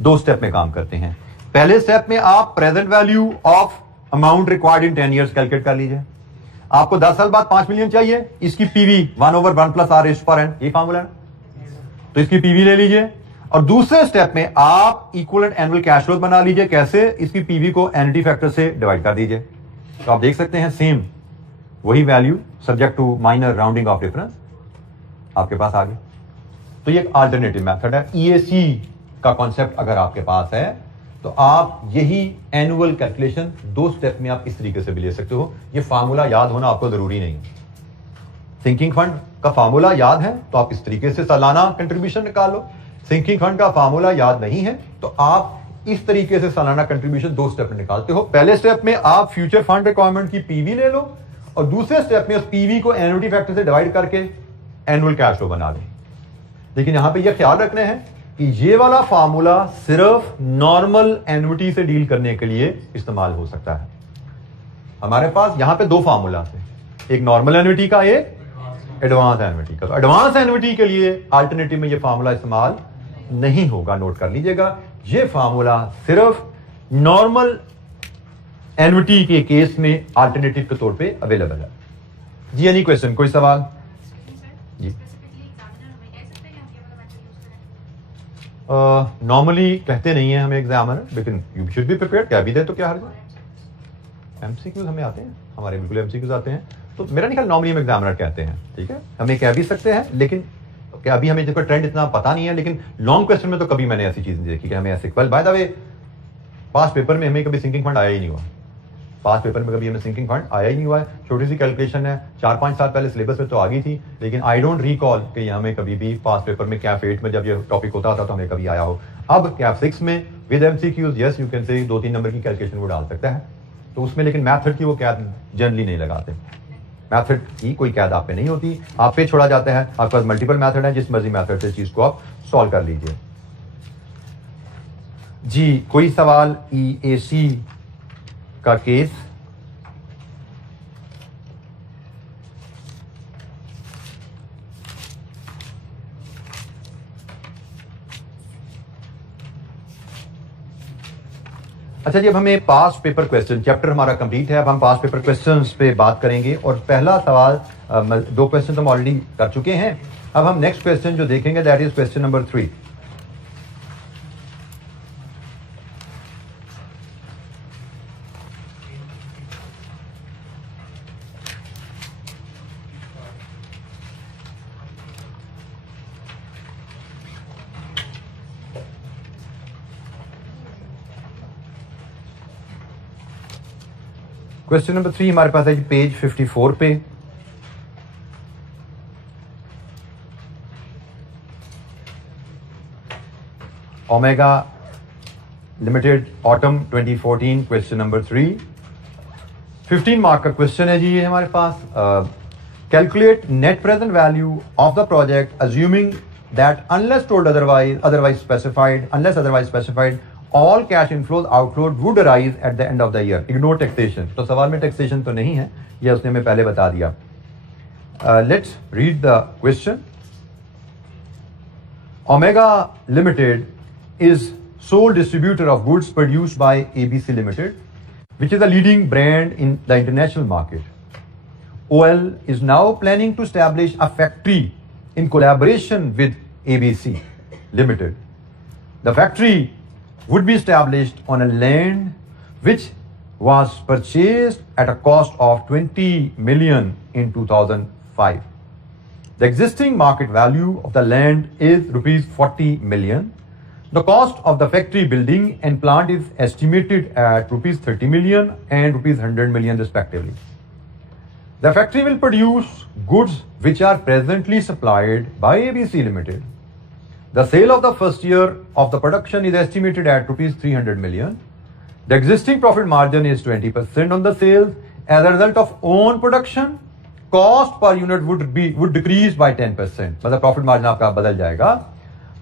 2 स्टेप में काम करते हैं। पहले स्टेप में आप present value of amount required in 10 years calculate कर लीजिए। आपको 10 साल बाद 5 मिलियन चाहिए, इसकी PV 1/1 + r raised to power n, ये फार्मूला है, तो इसकी पीवी ले लीजिए। और दूसरे स्टेप में आप इक्विवेलेंट एनुअल कैश फ्लो बना लीजिए। कैसे? इसकी पीवी को एनुटी फैक्टर से डिवाइड कर दीजिए। तो आप देख सकते हैं सेम वही value subject to minor rounding off difference आपके पास आ गई। तो ये एक अल्टरनेटिव मेथड है। ईएसी का कॉन्सेप्ट अगर आपके पास है तो आप यही एनुअल कैलकुलेशन 2 स्टेप में आप इस तरीके से भी ले सकते हो। ये फार्मूला याद होना आपको जरूरी नहीं है। सिंकिंग फंड का फार्मूला याद है तो आप इस तरीके से सालाना कंट्रीब्यूशन निकाल लो। सिंकिंग फंड का फार्मूला याद नहीं है तो आप इस तरीके से सालाना कंट्रीब्यूशन 2 स्टेप में निकालते हो। पहले स्टेप में आप फ्यूचर फंड रिक्वायरमेंट की पीवी ले लो और दूसरे स्टेप में उस पीवी को एनुटी फैक्टर से डिवाइड करके एनुअल कैश फ्लो बना लो। लेकिन यहां पे यह ख्याल रखना है कि ये वाला फार्मूला सिर्फ नॉर्मल एन्युटी से डील करने के लिए इस्तेमाल हो सकता है। हमारे पास यहां पे 2 फार्मूला है, एक नॉर्मल एन्युटी का, एक एडवांस एन्युटी का। तो एडवांस एन्युटी के लिए अल्टरनेटिव में ये फार्मूला इस्तेमाल नहीं होगा, नोट कर लीजिएगा। ये फार्मूला सिर्फ नॉर्मल एन्युटी के केस में अल्टरनेटिव के तौर पे अवेलेबल है। जी एनी क्वेश्चन, कोई सवाल? जी नॉर्मली कहते नहीं है हमें एग्जामिनर, लेकिन यू शुड बी प्रिपेयर्ड। क्या भी दे तो क्या हर्ज है? एमसीक्यूज हमें आते हैं, हमारे बिल्कुल एमसीक्यूज आते हैं। तो मेरा नहीं ख्याल नॉर्मली हम एग्जामिनर कहते हैं, ठीक है। हमें कह भी सकते हैं, लेकिन क्या अभी हमें जिसका ट्रेंड इतना पता नहीं है। लेकिन लॉन्ग क्वेश्चन में तो कभी मैंने ऐसी चीज नहीं देखी कि हमें ऐसे। By the way, pass paper में हमें कभी सिंकिंग फंड आया ही नहीं हुआ। पास पेपर में कभी हमें सिंकिंग फंड आया ही नहीं हुआ है। छोटी सी कैलकुलेशन है, 4-5 साल पहले सिलेबस में तो आ गई थी, लेकिन आई डोंट रिकॉल कि हमें कभी भी पास पेपर में कैफ 8 में जब ये टॉपिक होता था तो हमें कभी आया हो। अब कैफ 6 में with MCQs yes you can say 2-3 number की कैलकुलेशन वो डाल सकता है तो उसमें, लेकिन मैथड की वो कैद जनरली नहीं लगाते। मैथड की कोई कैद आप पे नहीं होती, आप पे छोड़ा जाता है। आपके पास मल्टीपल मैथड है, जिस मर्जी मैथड से चीज को आप सॉल्व कर लीजिए। जी कोई सवाल ईएसी का केस? अच्छा जी, अब हमें पास्ट पेपर क्वेश्चन, चैप्टर हमारा कंप्लीट है, अब हम पास्ट पेपर क्वेश्चंस पे बात करेंगे। और पहला सवाल, दो क्वेश्चन तो हम ऑलरेडी कर चुके हैं। अब हम नेक्स्ट क्वेश्चन जो देखेंगे that is question number 3। Question number 3 हमारे पास है जी पेज 54 पे। Omega Limited autumn 2014, question number 3, 15 mark का क्वेश्चन है जी ये हमारे पास। Calculate net present value of the project assuming that unless told otherwise specified all cash inflows outflows would arise at the end of the year. Ignore taxation. तो सवाल में taxation तो नहीं है, ये उसने हमें पहले बता दिया। Let's read the question. Omega Limited is sole distributor of goods produced by ABC Limited, which is a leading brand in the international market. OL is now planning to establish a factory in collaboration with ABC Limited. The factory would be established on a land which was purchased at a cost of 20 million in 2005. The existing market value of the land is rupees 40 million. The cost of the factory building and plant is estimated at rupees 30 million and rupees 100 million respectively. The factory will produce goods which are presently supplied by ABC Limited. The sale of the first year of the production is estimated at rupees 300 million. The existing profit margin is 20% on the sales. As a result of own production, cost per unit would decrease by 10%. मतलब profit margin आपका बदल जाएगा.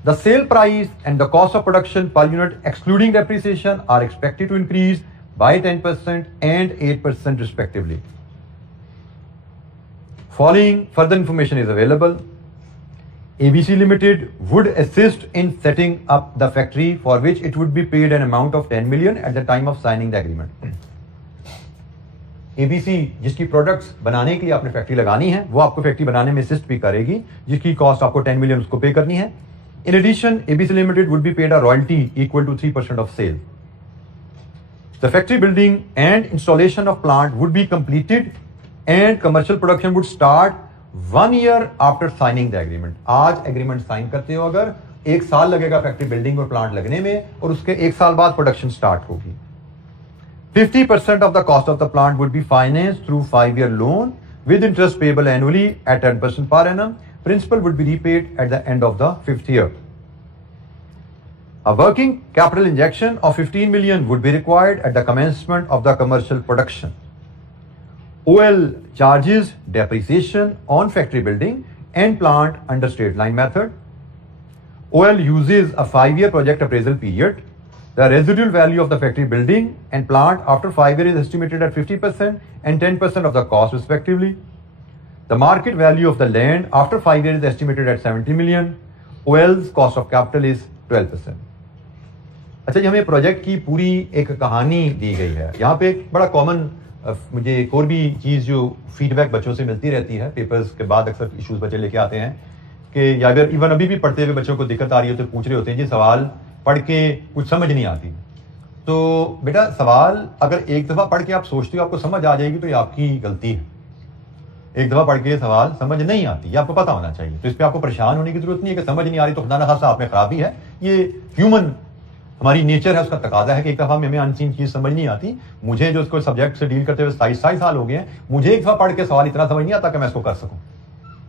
The sale price and the cost of production per unit excluding depreciation are expected to increase by 10% and 8% respectively. Following further information is available. ABC Limited would assist in setting up the factory for which it would be paid an amount of 10 million at the time of signing the agreement. ABC जिसकी products बनाने के लिए आपने factory लगानी है, वो आपको factory बनाने में असिस्ट भी करेगी, जिसकी कॉस्ट आपको 10 मिलियन उसको पे करनी है। In addition, ABC Limited would be paid a royalty equal to 3% of sale. The factory building and installation of plant would be completed and commercial production would start 1 year after signing the agreement. आज agreement sign करते हो अगर, 1 साल लगेगा factory building और plant लगने में, और उसके 1 साल बाद प्रोडक्शन स्टार्ट होगी। 50% of the cost of the plant would be financed through 5-year loan with interest payable annually at 10% per annum. Principal would be repaid at the end of the 5th year. A working capital injection of 15 million would be required at the commencement of the commercial production. OL charges depreciation on factory building and plant under straight line method. OL uses a 5-year project appraisal period. The residual value of the factory building and plant after 5 years is estimated at 50% and 10% of the cost respectively. The market value of the land after 5 years is estimated at 70 million. OL's cost of capital is 12%. अच्छा जी, हमें project की पूरी एक कहानी दी गई है। यहाँ पे एक बड़ा कॉमन मुझे एक और भी चीज़ जो फीडबैक बच्चों से मिलती रहती है, पेपर्स के बाद अक्सर इश्यूज बच्चे लेके आते हैं कि या अगर इवन अभी भी पढ़ते हुए बच्चों को दिक्कत आ रही होती है, पूछ रहे होते हैं जी सवाल पढ़ के कुछ समझ नहीं आती। तो बेटा सवाल अगर एक दफ़ा पढ़ के आप सोचते हो आपको समझ आ जाएगी तो ये आपकी गलती है। एक दफ़ा पढ़ के सवाल समझ नहीं आती, ये आपको पता होना चाहिए। तो इस पर आपको परेशान होने की जरूरत नहीं है कि समझ नहीं आ रही तो खुदा न खासा आप में खराबी है। ये ह्यूमन हमारी नेचर है, उसका तकाजा है कि एक दफ़ा हमें अनसीन चीज़ समझ नहीं आती। मुझे जो इसको सब्जेक्ट से डील करते हुए 27 साल हो गए हैं, मुझे एक दफ़ा पढ़ के सवाल इतना समझ नहीं आता कि मैं इसको कर सकूं।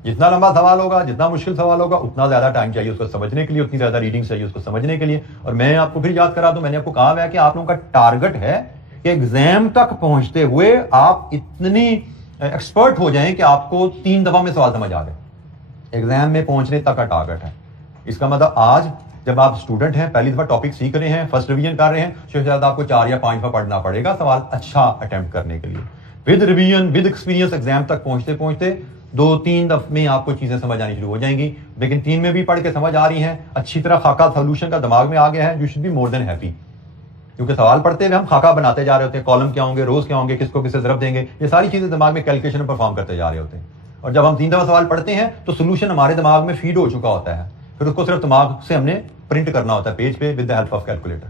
जितना लंबा सवाल होगा, जितना मुश्किल सवाल होगा, उतना ज़्यादा टाइम चाहिए उसको समझने के लिए, उतनी ज़्यादा रीडिंग चाहिए उसको समझने के लिए। और मैं आपको फिर याद करा दूं, मैंने आपको कहा है कि आप लोगों का टारगेट है कि एग्जाम तक पहुंचते हुए आप इतनी एक्सपर्ट हो जाएं कि आपको 3 दफ़ा में सवाल समझ आ जाए। एग्जाम में पहुंचने तक का टारगेट है। इसका मतलब आज जब आप स्टूडेंट हैं, पहली दफा टॉपिक सीख रहे हैं, फर्स्ट रिवीजन कर रहे हैं, तो शायद आपको 4 या 5 दफा पढ़ना पड़ेगा सवाल अच्छा अटेम्प्ट करने के लिए। With revision with experience exam तक पहुंचते पहुंचते 2-3 दफे में आपको चीजें समझ आनी शुरू हो जाएंगी। लेकिन 3 में भी पढ़ के समझ आ रही हैं, अच्छी तरह खाका सोल्यूशन का दिमाग में आ गया है, you should be more than happy. क्योंकि सवाल पढ़ते हुए हम खाका बनाते जा रहे होते हैं, कॉलम क्या होंगे, रोज क्या होंगे, किसको किससे ज़रब देंगे, ये सारी चीज़ें दिमाग में कैलकुलेशन परफॉर्म करते जा रहे होते हैं। और जब हम 3 दफ़ा सवाल पढ़ते हैं तो सोल्यूशन हमारे दिमाग में फीड हो चुका होता है, फिर उसको सिर्फ दिमाग से हमने प्रिंट करना होता है पेज पे with the help of calculator.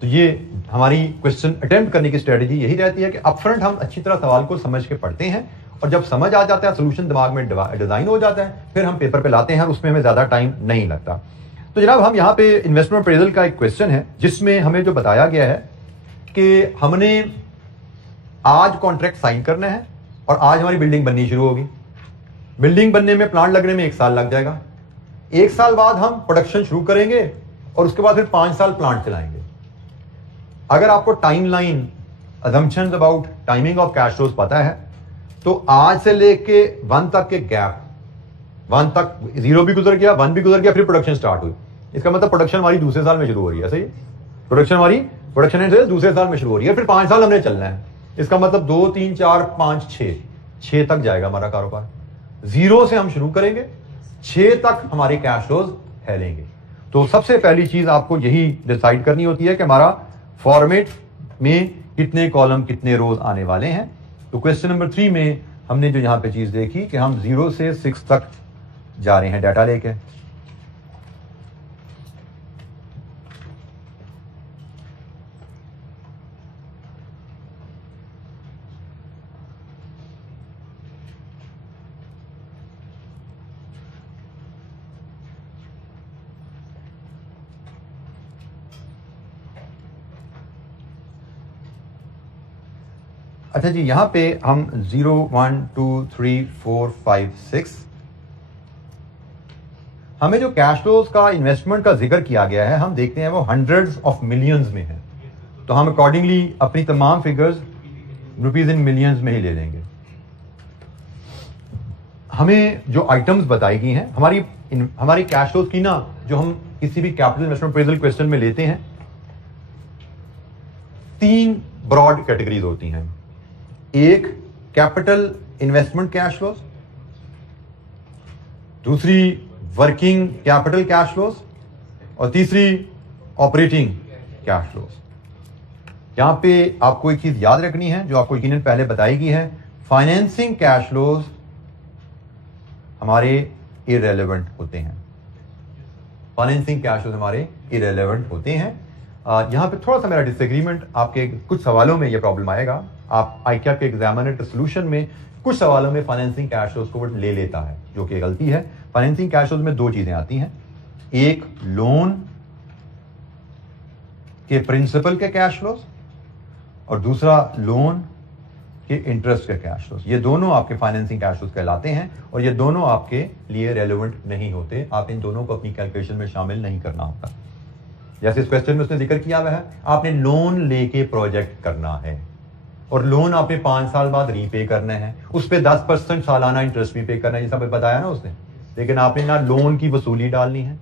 तो ये हमारी क्वेश्चन अटेम्प्ट करने की स्ट्रेटजी यही रहती है कि अपफ्रंट हम अच्छी तरह सवाल को समझ के पढ़ते हैं, और जब समझ आ जाता है, सोल्यूशन दिमाग में डिजाइन हो जाता है, फिर हम पेपर पे लाते हैं और उसमें हमें ज्यादा टाइम नहीं लगता। तो जनाब हम यहाँ पे इन्वेस्टमेंट अप्रेजल का एक क्वेश्चन है जिसमें हमें जो बताया गया है कि हमने आज कॉन्ट्रैक्ट साइन करना है और आज हमारी बिल्डिंग बननी शुरू होगी। बिल्डिंग बनने में, प्लांट लगने में 1 साल लग जाएगा। 1 साल बाद हम प्रोडक्शन शुरू करेंगे और उसके बाद फिर 5 साल प्लांट चलाएंगे। अगर आपको timeline, assumptions about timing of cash flows पता है तो आज से लेके 1 तक के गैप, 1 तक 0 भी गुजर गया, 1 भी गुजर गया, फिर प्रोडक्शन स्टार्ट हुई। इसका मतलब प्रोडक्शन हमारी दूसरे साल में शुरू हो रही है। सही, प्रोडक्शन एंड सेल्स दूसरे साल में शुरू हो रही है, फिर 5 साल हमने चलना है। इसका मतलब 2, 3, 4, 5, 6 तक जाएगा हमारा कारोबार। 0 से हम शुरू करेंगे, 6 तक हमारे कैश फ्लोज फैलेंगे। तो सबसे पहली चीज आपको यही डिसाइड करनी होती है कि हमारा फॉर्मेट में कितने कॉलम, कितने रोज आने वाले हैं। तो क्वेश्चन नंबर 3 में हमने जो यहां पे चीज देखी कि हम 0 से 6 तक जा रहे हैं डाटा लेके। अच्छा जी, यहां पे हम 0, 1, 2, 3, 4, 5, 6 हमें जो कैश फ्लोज का इन्वेस्टमेंट का जिक्र किया गया है, हम देखते हैं वो हंड्रेड्स ऑफ मिलियंस में है। तो हम अकॉर्डिंगली अपनी तमाम फिगर्स रुपीज इन मिलियंस में ही ले लेंगे। हमें जो आइटम्स बताई गई हैं हमारी कैश फ्लोज की ना, जो हम किसी भी कैपिटल इन्वेस्टमेंट अप्रेजल क्वेश्चन में लेते हैं, 3 ब्रॉड कैटेगरीज होती हैं। एक कैपिटल इन्वेस्टमेंट कैश फ्लोज, दूसरी वर्किंग कैपिटल कैश फ्लोज और तीसरी ऑपरेटिंग कैश फ्लोज। यहां पे आपको एक चीज याद रखनी है जो आपको यकीनन पहले बताई गई है, फाइनेंसिंग कैश फ्लोज हमारे इररेलेवेंट होते हैं। फाइनेंसिंग कैश फ्लोज हमारे इररेलेवेंट होते हैं। यहां पे थोड़ा सा मेरा डिसएग्रीमेंट, आपके कुछ सवालों में यह प्रॉब्लम आएगा। आप आईक्या के एग्जामिनर के सोल्यूशन में कुछ सवालों में फाइनेंसिंग कैश फ्लोज को ले लेता है, जो कि गलती है। फाइनेंसिंग कैश फ्लोज में 2 चीजें आती हैं, एक लोन के प्रिंसिपल के कैश फ्लोज और दूसरा लोन के इंटरेस्ट के कैश फ्लोज। ये दोनों आपके फाइनेंसिंग कैश फ्लोज कहलाते हैं और ये दोनों आपके लिए रेलेवेंट नहीं होते। आप इन दोनों को अपनी कैलकुलेशन में शामिल नहीं करना होता। जैसे इस क्वेश्चन में उसने जिक्र किया हुआ है, आपने लोन लेके प्रोजेक्ट करना है और लोन आपने 5 साल बाद रीपे करना है, उस पर 10% सालाना इंटरेस्ट भी पे करना है, ये सब बताया ना उसने। लेकिन आपने ना लोन की वसूली डालनी है,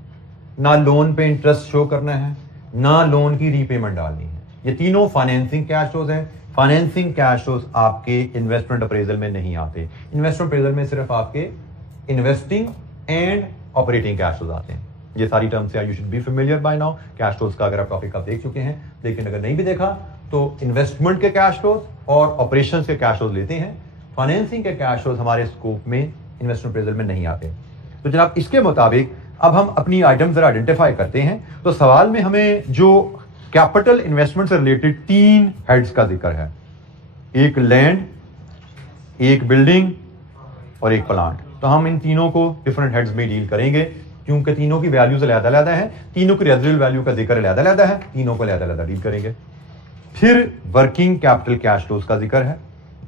ना लोन पे इंटरेस्ट शो करना है, ना लोन की रीपेमेंट डालनी है। ये तीनों फाइनेंसिंग कैश फ्लोज हैं। फाइनेंसिंग कैश फ्लोज आपके इन्वेस्टमेंट अप्रेजल में नहीं आते। इन्वेस्टमेंट अप्रेजल में सिर्फ आपके investing and operating cash flows आते हैं। ये सारी terms you should be familiar by now. Cash flows का अगर आप टॉपिक आप देख चुके हैं, लेकिन अगर नहीं भी देखा तो इन्वेस्टमेंट के कैश फ्लोज और ऑपरेशंस के कैश फ्लोज लेते हैं। फाइनेंसिंग के कैश फ्लोज हमारे स्कोप में इन्वेस्टमेंट अप्रेजल में नहीं आते। तो जनाब इसके मुताबिक अब हम अपनी आइटम जरा आइडेंटिफाई करते हैं। तो सवाल में हमें जो कैपिटल इन्वेस्टमेंट से रिलेटेड 3 हेड्स का जिक्र है, एक लैंड, एक बिल्डिंग और एक प्लांट। तो हम इन तीनों को डिफरेंट हेड्स में डील करेंगे क्योंकि तीनों की वैल्यूज अलग-अलग है, तीनों की रेजिडुअल वैल्यू का जिक्र अलग-अलग है, तीनों को अलग-अलग डील करेंगे। फिर वर्किंग कैपिटल कैश फ्लोज का जिक्र है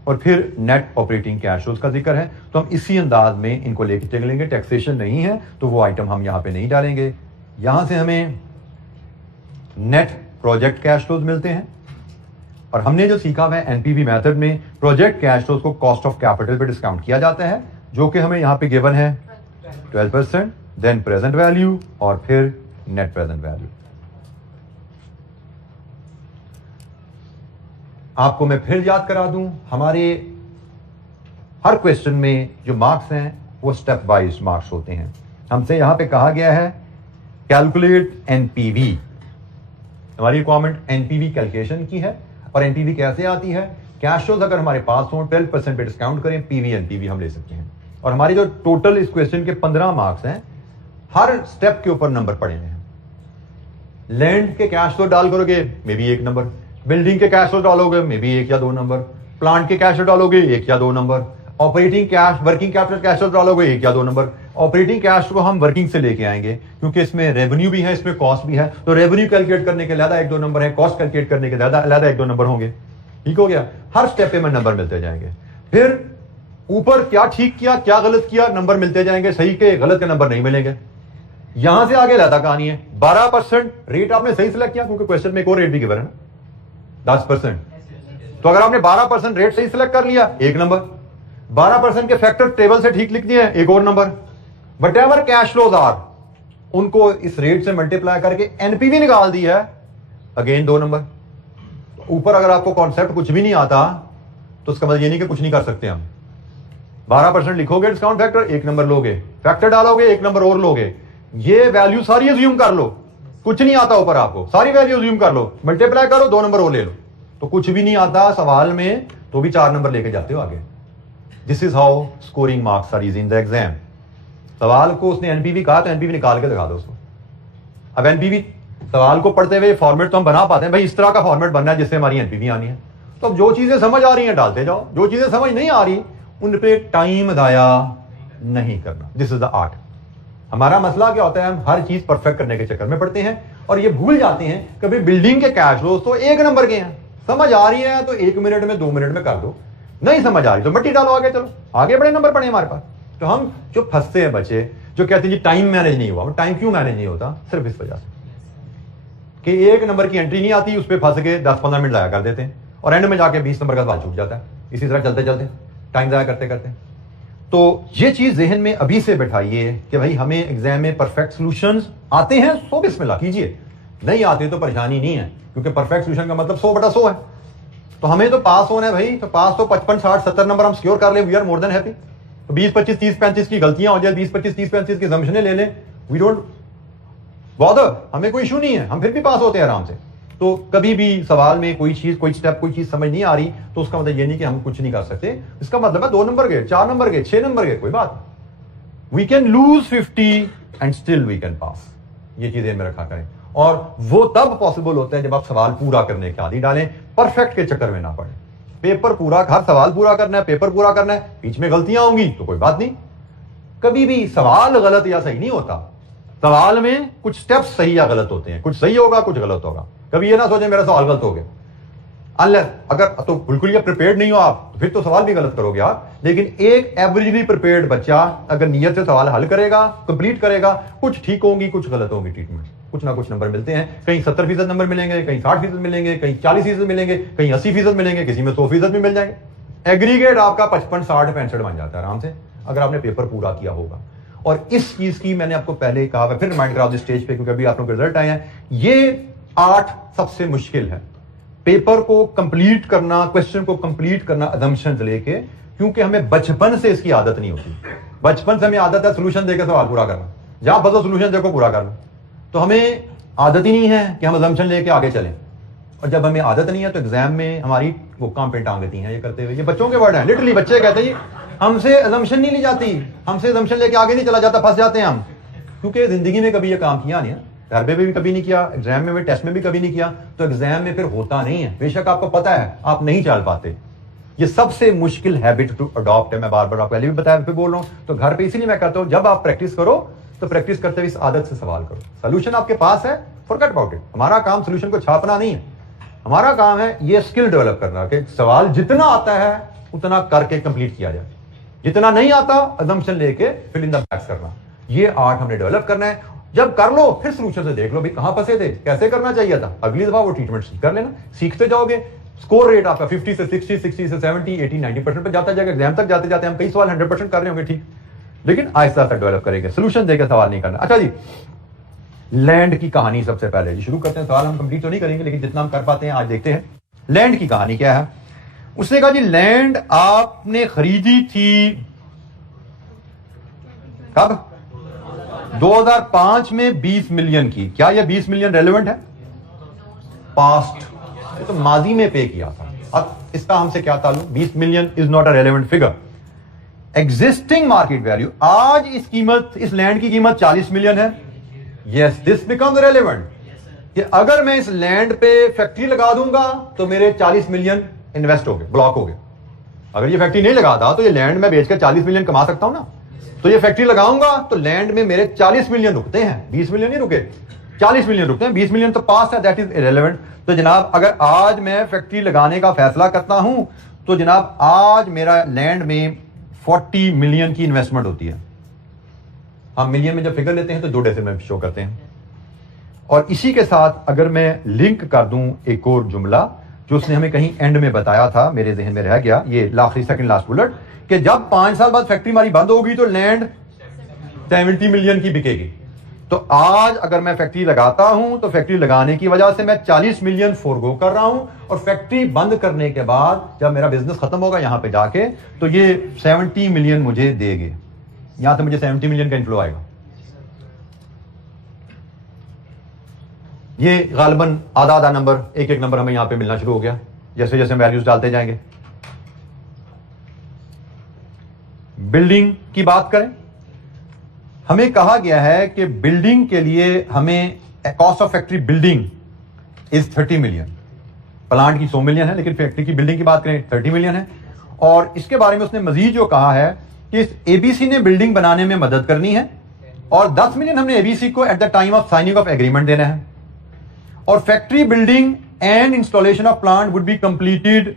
और फिर नेट ऑपरेटिंग कैश फ्लोज का जिक्र है। तो हम इसी अंदाज में इनको लेके चलेंगे। टैक्सेशन नहीं है तो वो आइटम हम यहां पे नहीं डालेंगे। यहां से हमें नेट प्रोजेक्ट कैश फ्लोज मिलते हैं और हमने जो सीखा है एनपीवी मेथड में प्रोजेक्ट कैश फ्लोज को कॉस्ट ऑफ कैपिटल पे डिस्काउंट किया जाता है, जो कि हमें यहां पे गिवन है 12%, देन प्रेजेंट वैल्यू और फिर नेट प्रेजेंट वैल्यू। आपको मैं फिर याद करा दूं, हमारे हर क्वेश्चन में जो मार्क्स हैं वो स्टेप वाइज मार्क्स होते हैं। हमसे यहां पे कहा गया है कैलकुलेट एनपीवी। हमारी रिक्वायरमेंट एनपीवी कैलकुलेशन की है। और एनपीवी कैसे आती है? कैश फ्लोज अगर हमारे पास हो 12% पे डिस्काउंट करें, पीवी एनपीवी हम ले सकते हैं। और हमारी जो टोटल इस क्वेश्चन के 15 मार्क्स हैं, हर स्टेप के ऊपर नंबर पड़े हैं। लैंड के कैश फ्लो डाल करोगे मे बी 1 नंबर, बिल्डिंग के कैश फ्लो डालोगे मे बी 1 या 2 नंबर, प्लांट के कैश फ्लो डालोगे 1 या 2 number, operating cash working capital cash flow डालोगे 1 या 2 नंबर। ऑपरेटिंग कैश को हम वर्किंग से लेके आएंगे क्योंकि इसमें रेवेन्यू भी है, इसमें कॉस्ट भी है, तो रेवेन्यू कैलकुलेट करने के ज्यादा 1-2 नंबर है, कॉस्ट कैलकुलेट करने के ज्यादा 1-2 नंबर होंगे। ठीक हो गया? हर स्टेप पे में नंबर मिलते जाएंगे। फिर ऊपर क्या ठीक किया, क्या गलत किया, नंबर मिलते जाएंगे, सही के गलत के नंबर नहीं मिलेंगे। यहां से आगे ज्यादा कहानी है। 12% रेट आपने सही सिलेक्ट किया क्योंकि क्वेश्चन में एक और रेट भी गिवन है ना 10%। तो अगर आपने 12% रेट सही सिलेक्ट कर लिया 1 नंबर, 12% के फैक्टर टेबल से ठीक लिख दिए 1 और number. Whatever cash flows are, उनको इस रेट से मल्टीप्लाई करके एनपीवी निकाल दी है, अगेन 2 नंबर। ऊपर अगर आपको कॉन्सेप्ट कुछ भी नहीं आता तो उसका मतलब ये नहीं कि कुछ नहीं कर सकते हम। 12% लिखोगे डिस्काउंट फैक्टर 1 नंबर लोगे, फैक्टर डालोगे 1 नंबर और लोगे। ये वैल्यू सारी अज्यूम कर लो, कुछ नहीं आता ऊपर आपको, सारी वैल्यू अज्यूम कर लो, मल्टीप्लाई करो 2 नंबर और ले लो। तो कुछ भी नहीं आता सवाल में तो भी 4 नंबर लेके जाते हो आगे। This is how scoring marks are in the exam. सवाल को उसने एनपीवी कहा तो एनपीवी निकाल के दिखा दो उसको। अब एनपीवी सवाल को पढ़ते हुए फॉर्मेट तो हम बना पाते हैं, भाई इस तरह का फॉर्मेट बनना है जिससे हमारी एनपीवी आनी है। तो अब जो चीजें समझ आ रही हैं डालते जाओ, जो चीजें समझ नहीं आ रही उन पे टाइम जाया नहीं करना। This is the art. हमारा मसला क्या होता है, हम हर चीज परफेक्ट करने के चक्कर में पड़ते हैं और ये भूल जाते हैं कभी बिल्डिंग के कैश फ्लोज तो 1 नंबर के हैं, समझ आ रही है तो 1 मिनट में 2 मिनट में कर दो, नहीं समझ आ रही तो मिट्टी डालो आगे, चलो आगे बड़े नंबर पड़े हमारे पास। तो हम जो फंसते हैं बच्चे जो कहते हैं जी टाइम मैनेज नहीं हुआ, टाइम क्यों मैनेज नहीं होता? सिर्फ इस वजह से कि 1 नंबर की एंट्री नहीं आती, उस पर फंस के 10-15 मिनट जाया कर देते हैं और एंड में जाके 20 नंबर का सवाल छूट जाता है। इसी तरह चलते चलते टाइम जाया करते करते। तो ये चीज जहन में अभी से बैठाइए कि भाई हमें एग्जाम में परफेक्ट सॉल्यूशंस आते हैं तो बिस्मिल्लाह कीजिए, नहीं आते तो परेशानी नहीं है क्योंकि परफेक्ट सॉल्यूशन का मतलब 100/100 है। तो हमें तो पास होना है भाई, तो पास तो 55, 60, 70 नंबर हम सिक्योर कर ले, we are more than happy. तो 20, 25, 30, 35 की गलतियां हो जाए, 20, 25, 30, 35 की assumption ले लें, वी डोंट बॉदर, हमें कोई इशू नहीं है, हम फिर भी पास होते हैं आराम से। तो कभी भी सवाल में कोई चीज कोई स्टेप कोई चीज समझ नहीं आ रही तो उसका मतलब ये नहीं कि हम कुछ नहीं कर सकते, इसका मतलब है 2 नंबर गए, 4 नंबर गए, 6 नंबर गए, कोई बात, we can lose 50 and still we can pass. ये चीजें में रखा करें और वो तब पॉसिबल होता है जब आप सवाल पूरा करने की आदत डालें, परफेक्ट के चक्कर में ना पड़े। पेपर पूरा, हर सवाल पूरा करना है, पेपर पूरा करना है, बीच में गलतियां होंगी तो कोई बात नहीं। कभी भी सवाल गलत या सही नहीं होता, सवाल में कुछ स्टेप्स सही या गलत होते हैं, कुछ सही होगा कुछ गलत होगा। कभी ये ना सोचे मेरा सवाल गलत हो गया, अनलेस अगर तो बिल्कुल ये प्रिपेयर्ड नहीं हो आप तो फिर तो सवाल भी गलत करोगे आप। लेकिन एक एवरेजली प्रिपेयर्ड बच्चा अगर नियत से सवाल हल करेगा, कंप्लीट करेगा, कुछ ठीक होंगी कुछ गलत होंगी ट्रीटमेंट, कुछ ना कुछ नंबर मिलते हैं। कहीं 70% नंबर मिलेंगे, कहीं 60% मिलेंगे, कहीं 40% मिलेंगे, कहीं 80% मिलेंगे, किसी में 100% भी मिल जाएंगे। एग्रीगेट आपका 55, 60, 65 बन जाता है आराम से अगर आपने पेपर पूरा किया होगा। और इस चीज की मैंने आपको पहले कहा, फिर रिमाइंड करा दिस स्टेज पे क्योंकि अभी आप लोग रिजल्ट आए हैं। ये 8 सबसे मुश्किल है, पेपर को कंप्लीट करना, क्वेश्चन को कंप्लीट करना असम्पशंस लेके, क्योंकि हमें बचपन से इसकी आदत नहीं होती। बचपन से हमें आदत है सोल्यूशन देकर सवाल पूरा करना, जहां फंसो सोल्यूशन देखो पूरा करना। तो हमें आदत ही नहीं है कि हम असम्पशन लेके आगे चलें, और जब हमें आदत नहीं है तो एग्जाम में हमारी वो काम पे टांग देती हैं ये करते हुए। ये बच्चों के वर्ड हैं, लिटरली बच्चे कहते हैं हमसे असम्पशन नहीं ली जाती, हमसे असम्पशन लेके आगे नहीं चला जाता, फंस जाते हैं हम, क्योंकि जिंदगी में कभी ये काम किया नहीं है, घर पे भी कभी नहीं किया, एग्जाम में भी टेस्ट में भी कभी नहीं किया, तो एग्जाम में फिर होता नहीं है। बेशक आपको पता है आप नहीं चल पाते। ये सबसे मुश्किल हैबिट टू अडॉप्ट है, मैं बार बार आपको पहले भी बताया फिर बोल रहा हूं। तो घर पे इसीलिए मैं कहता हूं जब आप प्रैक्टिस करो तो प्रैक्टिस करते हुए इस आदत से सवाल करो, सोल्यूशन आपके पास है, फॉरगेट अबाउट इट। हमारा काम सोल्यूशन को छापना नहीं है, हमारा काम है ये स्किल डेवलप करना कि सवाल जितना आता है उतना करके कंप्लीट किया जाए, जितना नहीं आता असम्पशन लेके फिल इन द ब्लैंक्स करना। ये आर्ट हमने डेवलप करना है। जब कर लो फिर सोल्यूशन से देख लो भाई कहां फंसे थे, कैसे करना चाहिए था, अगली दफा वो ट्रीटमेंट कर लेना, सीखते जाओगे। स्कोर रेट आपका 50 से 60, 60 से 70, 80, 90% पे जाता जाएगा। एग्जाम तक जाते जाते हम कई सवाल 100% कर रहे होंगे, ठीक, लेकिन आहिस्ता आहिस्ता डेवलप करेंगे, सोल्यूशन देकर सवाल नहीं करना। अच्छा जी, लैंड की कहानी सबसे पहले जी शुरू करते हैं। सवाल हम कंप्लीट तो नहीं करेंगे लेकिन जितना हम कर पाते हैं आज देखते हैं। लैंड की कहानी क्या है? उसने कहा जी लैंड आपने खरीदी थी कब? 2005 में 20 मिलियन की। क्या यह 20 मिलियन रेलेवेंट है? पास्ट, तो माजी में पे किया था। अब इसका हमसे क्या ताल्लुक? 20 million is not a relevant figure. Existing market value, आज इस कीमत, इस लैंड की कीमत 40 मिलियन है। यस, दिस बिकम्स रेलेवेंट कि अगर मैं इस लैंड पे फैक्ट्री लगा दूंगा तो मेरे 40 मिलियन इन्वेस्ट हो गए, ब्लॉक हो गए। अगर ये फैक्ट्री नहीं लगाता तो ये लैंड में बेचकर 40 मिलियन कमा सकता हूं ना। तो ये फैक्ट्री लगाऊंगा तो लैंड में मेरे 40 मिलियन रुकते हैं, 20 मिलियन नहीं रुके, 40 मिलियन रुकते हैं। 20 मिलियन तो पास है, दैट इज इरेलेवेंट। तो जनाब अगर आज मैं फैक्ट्री लगाने का फैसला करता हूं तो जनाब आज मेरा लैंड में 40 मिलियन की इन्वेस्टमेंट होती है। हम मिलियन में जब फिगर लेते हैं तो 2 डेसिमल में शो करते हैं। और इसी के साथ अगर मैं लिंक कर दूं एक और जुमला जो उसने हमें कहीं एंड में बताया था, मेरे जहन में रह गया, ये आखिरी सेकंड लास्ट बुलेट, कि जब 5 साल बाद फैक्ट्री हमारी बंद होगी तो लैंड 70 मिलियन की बिकेगी। तो आज अगर मैं फैक्ट्री लगाता हूं तो फैक्ट्री लगाने की वजह से मैं 40 मिलियन फोरगो कर रहा हूं, और फैक्ट्री बंद करने के बाद जब मेरा बिजनेस खत्म होगा यहां पे जाके तो ये 70 मिलियन मुझे देंगे। यहां से मुझे 70 मिलियन का इनफ्लो आएगा। ये गालिबन आधा आधा नंबर, एक एक नंबर हमें यहां पे मिलना शुरू हो गया जैसे जैसे वैल्यूज डालते जाएंगे। बिल्डिंग की बात करें, हमें कहा गया है कि बिल्डिंग के लिए हमें cost of factory building is 30 million. Plant की 100 मिलियन है, लेकिन फैक्ट्री की बिल्डिंग की बात करें 30 मिलियन है। और इसके बारे में उसने मजीद जो कहा है कि इस एबीसी ने बिल्डिंग बनाने में मदद करनी है, और 10 मिलियन हमने एबीसी को at the time of signing off agreement देना है। और factory building and installation of plant would be completed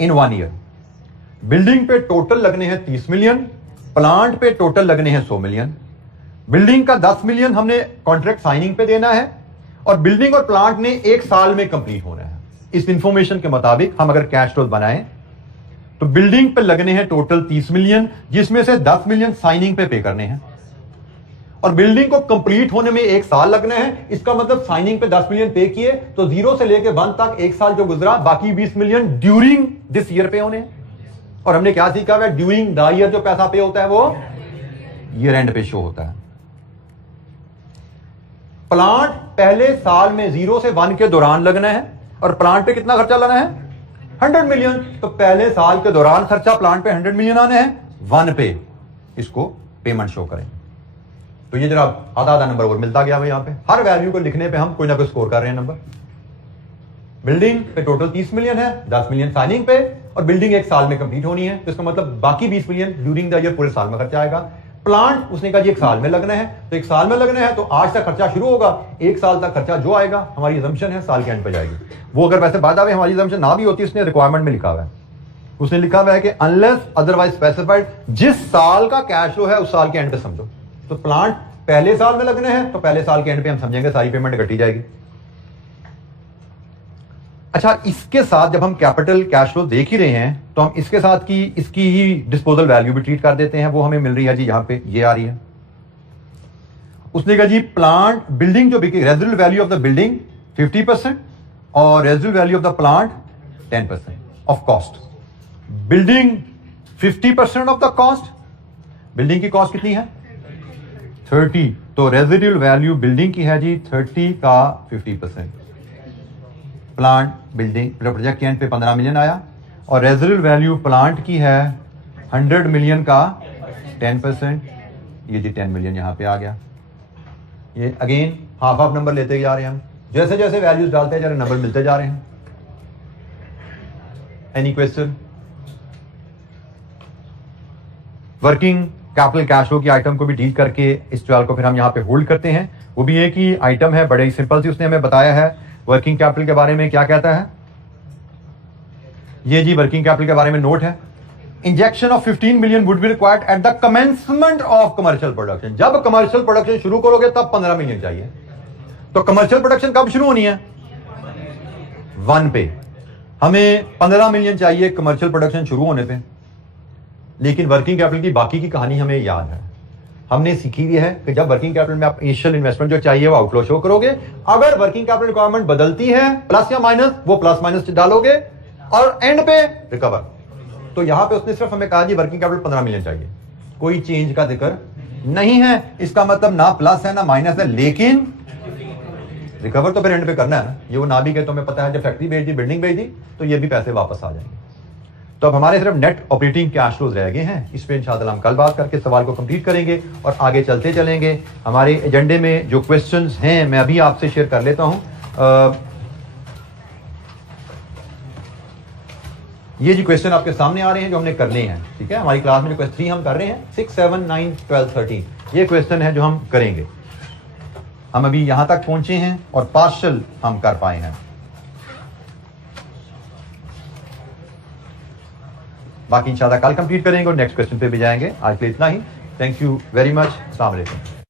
in 1 year. Building पे टोटल लगने हैं 30 मिलियन, प्लांट पे टोटल लगने हैं 100 मिलियन। बिल्डिंग का 10 मिलियन हमने कॉन्ट्रैक्ट साइनिंग पे देना है, और बिल्डिंग और प्लांट ने 1 साल में कंप्लीट होना है। इस इंफॉर्मेशन के मुताबिक हम अगर कैश फ्लो बनाएं तो बिल्डिंग पे लगने हैं टोटल 30 मिलियन, जिसमें से 10 मिलियन साइनिंग पे करने हैं, और बिल्डिंग को कंप्लीट होने में 1 साल लगना है। इसका मतलब साइनिंग पे 10 मिलियन पे किए तो 0 से लेकर 1 तक 1 साल जो गुजरा, बाकी 20 मिलियन ड्यूरिंग दिस ईयर पे होने हैं। और हमने क्या सीखा है? ड्यूरिंग द ईयर जो पैसा पे होता है वो ईयर एंड पे शो होता है। प्लांट पहले साल में 0 से 1 के दौरान लगना है, और प्लांट पे कितना खर्चा लाना है? 100 मिलियन। तो पहले साल के दौरान खर्चा प्लांट पे 100 मिलियन आने हैं, 1 पे इसको पेमेंट शो करें। तो ये जरा आधा आधा नंबर और मिलता गया भाई। यहां पे हर वैल्यू को लिखने पे हम कोई ना कोई स्कोर कर रहे हैं नंबर। बिल्डिंग पे टोटल 30 मिलियन है, 10 मिलियन साइनिंग पे, और बिल्डिंग 1 साल में कंप्लीट होनी है। तो इसका मतलब बाकी 20 मिलियन ड्यूरिंग द ईयर पूरे साल में खर्चा आएगा। प्लांट उसने कहा जी 1 साल में लगना है, तो 1 साल में लगना है तो आज तक खर्चा शुरू होगा, 1 साल तक खर्चा जो आएगा हमारी अजम्पशन है साल के एंड पे जाएगी। वो अगर वैसे बाद आवे हमारी अजम्पशन ना भी होती, उसने रिक्वायरमेंट में लिखा हुआ है, उसने लिखा हुआ है कि अनलेस अदरवाइज स्पेसिफाइड, जिस साल का कैश फ्लो है उस साल के एंड पे समझो। तो प्लांट पहले साल में लगने हैं तो पहले साल के एंड पे हम समझेंगे सारी पेमेंट कटी जाएगी। अच्छा, इसके साथ जब हम कैपिटल कैश फ्लो देख ही रहे हैं तो हम इसके साथ की इसकी ही डिस्पोजल वैल्यू भी ट्रीट कर देते हैं। वो हमें मिल रही है जी, यहां पे ये आ रही है। उसने कहा जी प्लांट बिल्डिंग जो बिकी, residual value of the building 50% और residual value of the plant 10% of cost. Building 50% of the cost, building की कॉस्ट कितनी है? 30। तो रेजिडुअल वैल्यू बिल्डिंग की है जी 30 का 50%। प्लांट बिल्डिंग प्रोजेक्ट के एंड पे 15 मिलियन आया, और रेजिडुअल वैल्यू प्लांट की है 100 मिलियन का 10%। ये जी 10 मिलियन यहां पे आ गया। ये अगेन हाफ हाफ नंबर लेते जा रहे हैं हम, जैसे जैसे वैल्यूज डालते जा रहे हैं नंबर मिलते जा रहे हैं। Any question? Working capital cash flow की आइटम को भी डील करके इस ट्वेल्व को फिर हम यहां पे होल्ड करते हैं। वो भी एक ही आइटम है, बड़े ही सिंपल सी उसने हमें बताया है। वर्किंग कैपिटल के बारे में क्या कहता है? ये जी वर्किंग कैपिटल के बारे में नोट है, injection of 15 million would be required at the commencement of commercial production. जब कमर्शियल प्रोडक्शन शुरू करोगे तब 15 मिलियन चाहिए। तो कमर्शियल प्रोडक्शन कब शुरू होनी है? 1 पे। हमें 15 मिलियन चाहिए कमर्शियल प्रोडक्शन शुरू होने पे, लेकिन वर्किंग कैपिटल की बाकी की कहानी हमें याद है। हमने सीखी हुई है कि जब वर्किंग कैपिटल में आप इनिशियल इन्वेस्टमेंट जो चाहिए वो आउटफ्लो शो करोगे। अगर वर्किंग कैपिटल रिक्वायरमेंट बदलती है प्लस या माइनस, वो प्लस माइनस डालोगे और एंड पे रिकवर। तो यहां पे उसने सिर्फ हमें कहा जी वर्किंग कैपिटल 15 मिलियन चाहिए, कोई चेंज का जिक्र नहीं है। इसका मतलब ना प्लस है ना माइनस है, लेकिन रिकवर तो फिर एंड पे करना है ना, ये वो ना भी कहे तो हमें पता है जब फैक्ट्री बेच दी, बिल्डिंग बेच दी, तो ये भी पैसे वापस आ जाएंगे। तो अब हमारे सिर्फ नेट ऑपरेटिंग कैश फ्लोज रह गए हैं, इस पे इंशाअल्लाह हम कल बात करके सवाल को कंप्लीट करेंगे और आगे चलते चलेंगे। हमारे एजेंडे में जो क्वेश्चंस हैं मैं अभी आपसे शेयर कर लेता हूं। ये जी क्वेश्चन आपके सामने आ रहे हैं जो हमने करने हैं, ठीक है। हमारी क्लास में जो क्वेश्चन 3 हम कर रहे हैं, 6, 7, 9, 12, 13, ये क्वेश्चन है जो हम करेंगे। हम अभी यहां तक पहुंचे हैं और पार्शल हम कर पाए हैं। बाकी इंशाल्लाह कल कंप्लीट करेंगे और नेक्स्ट क्वेश्चन पे भी जाएंगे। आज के लिए इतना ही। Thank you very much. अस्सलाम वालेकुम।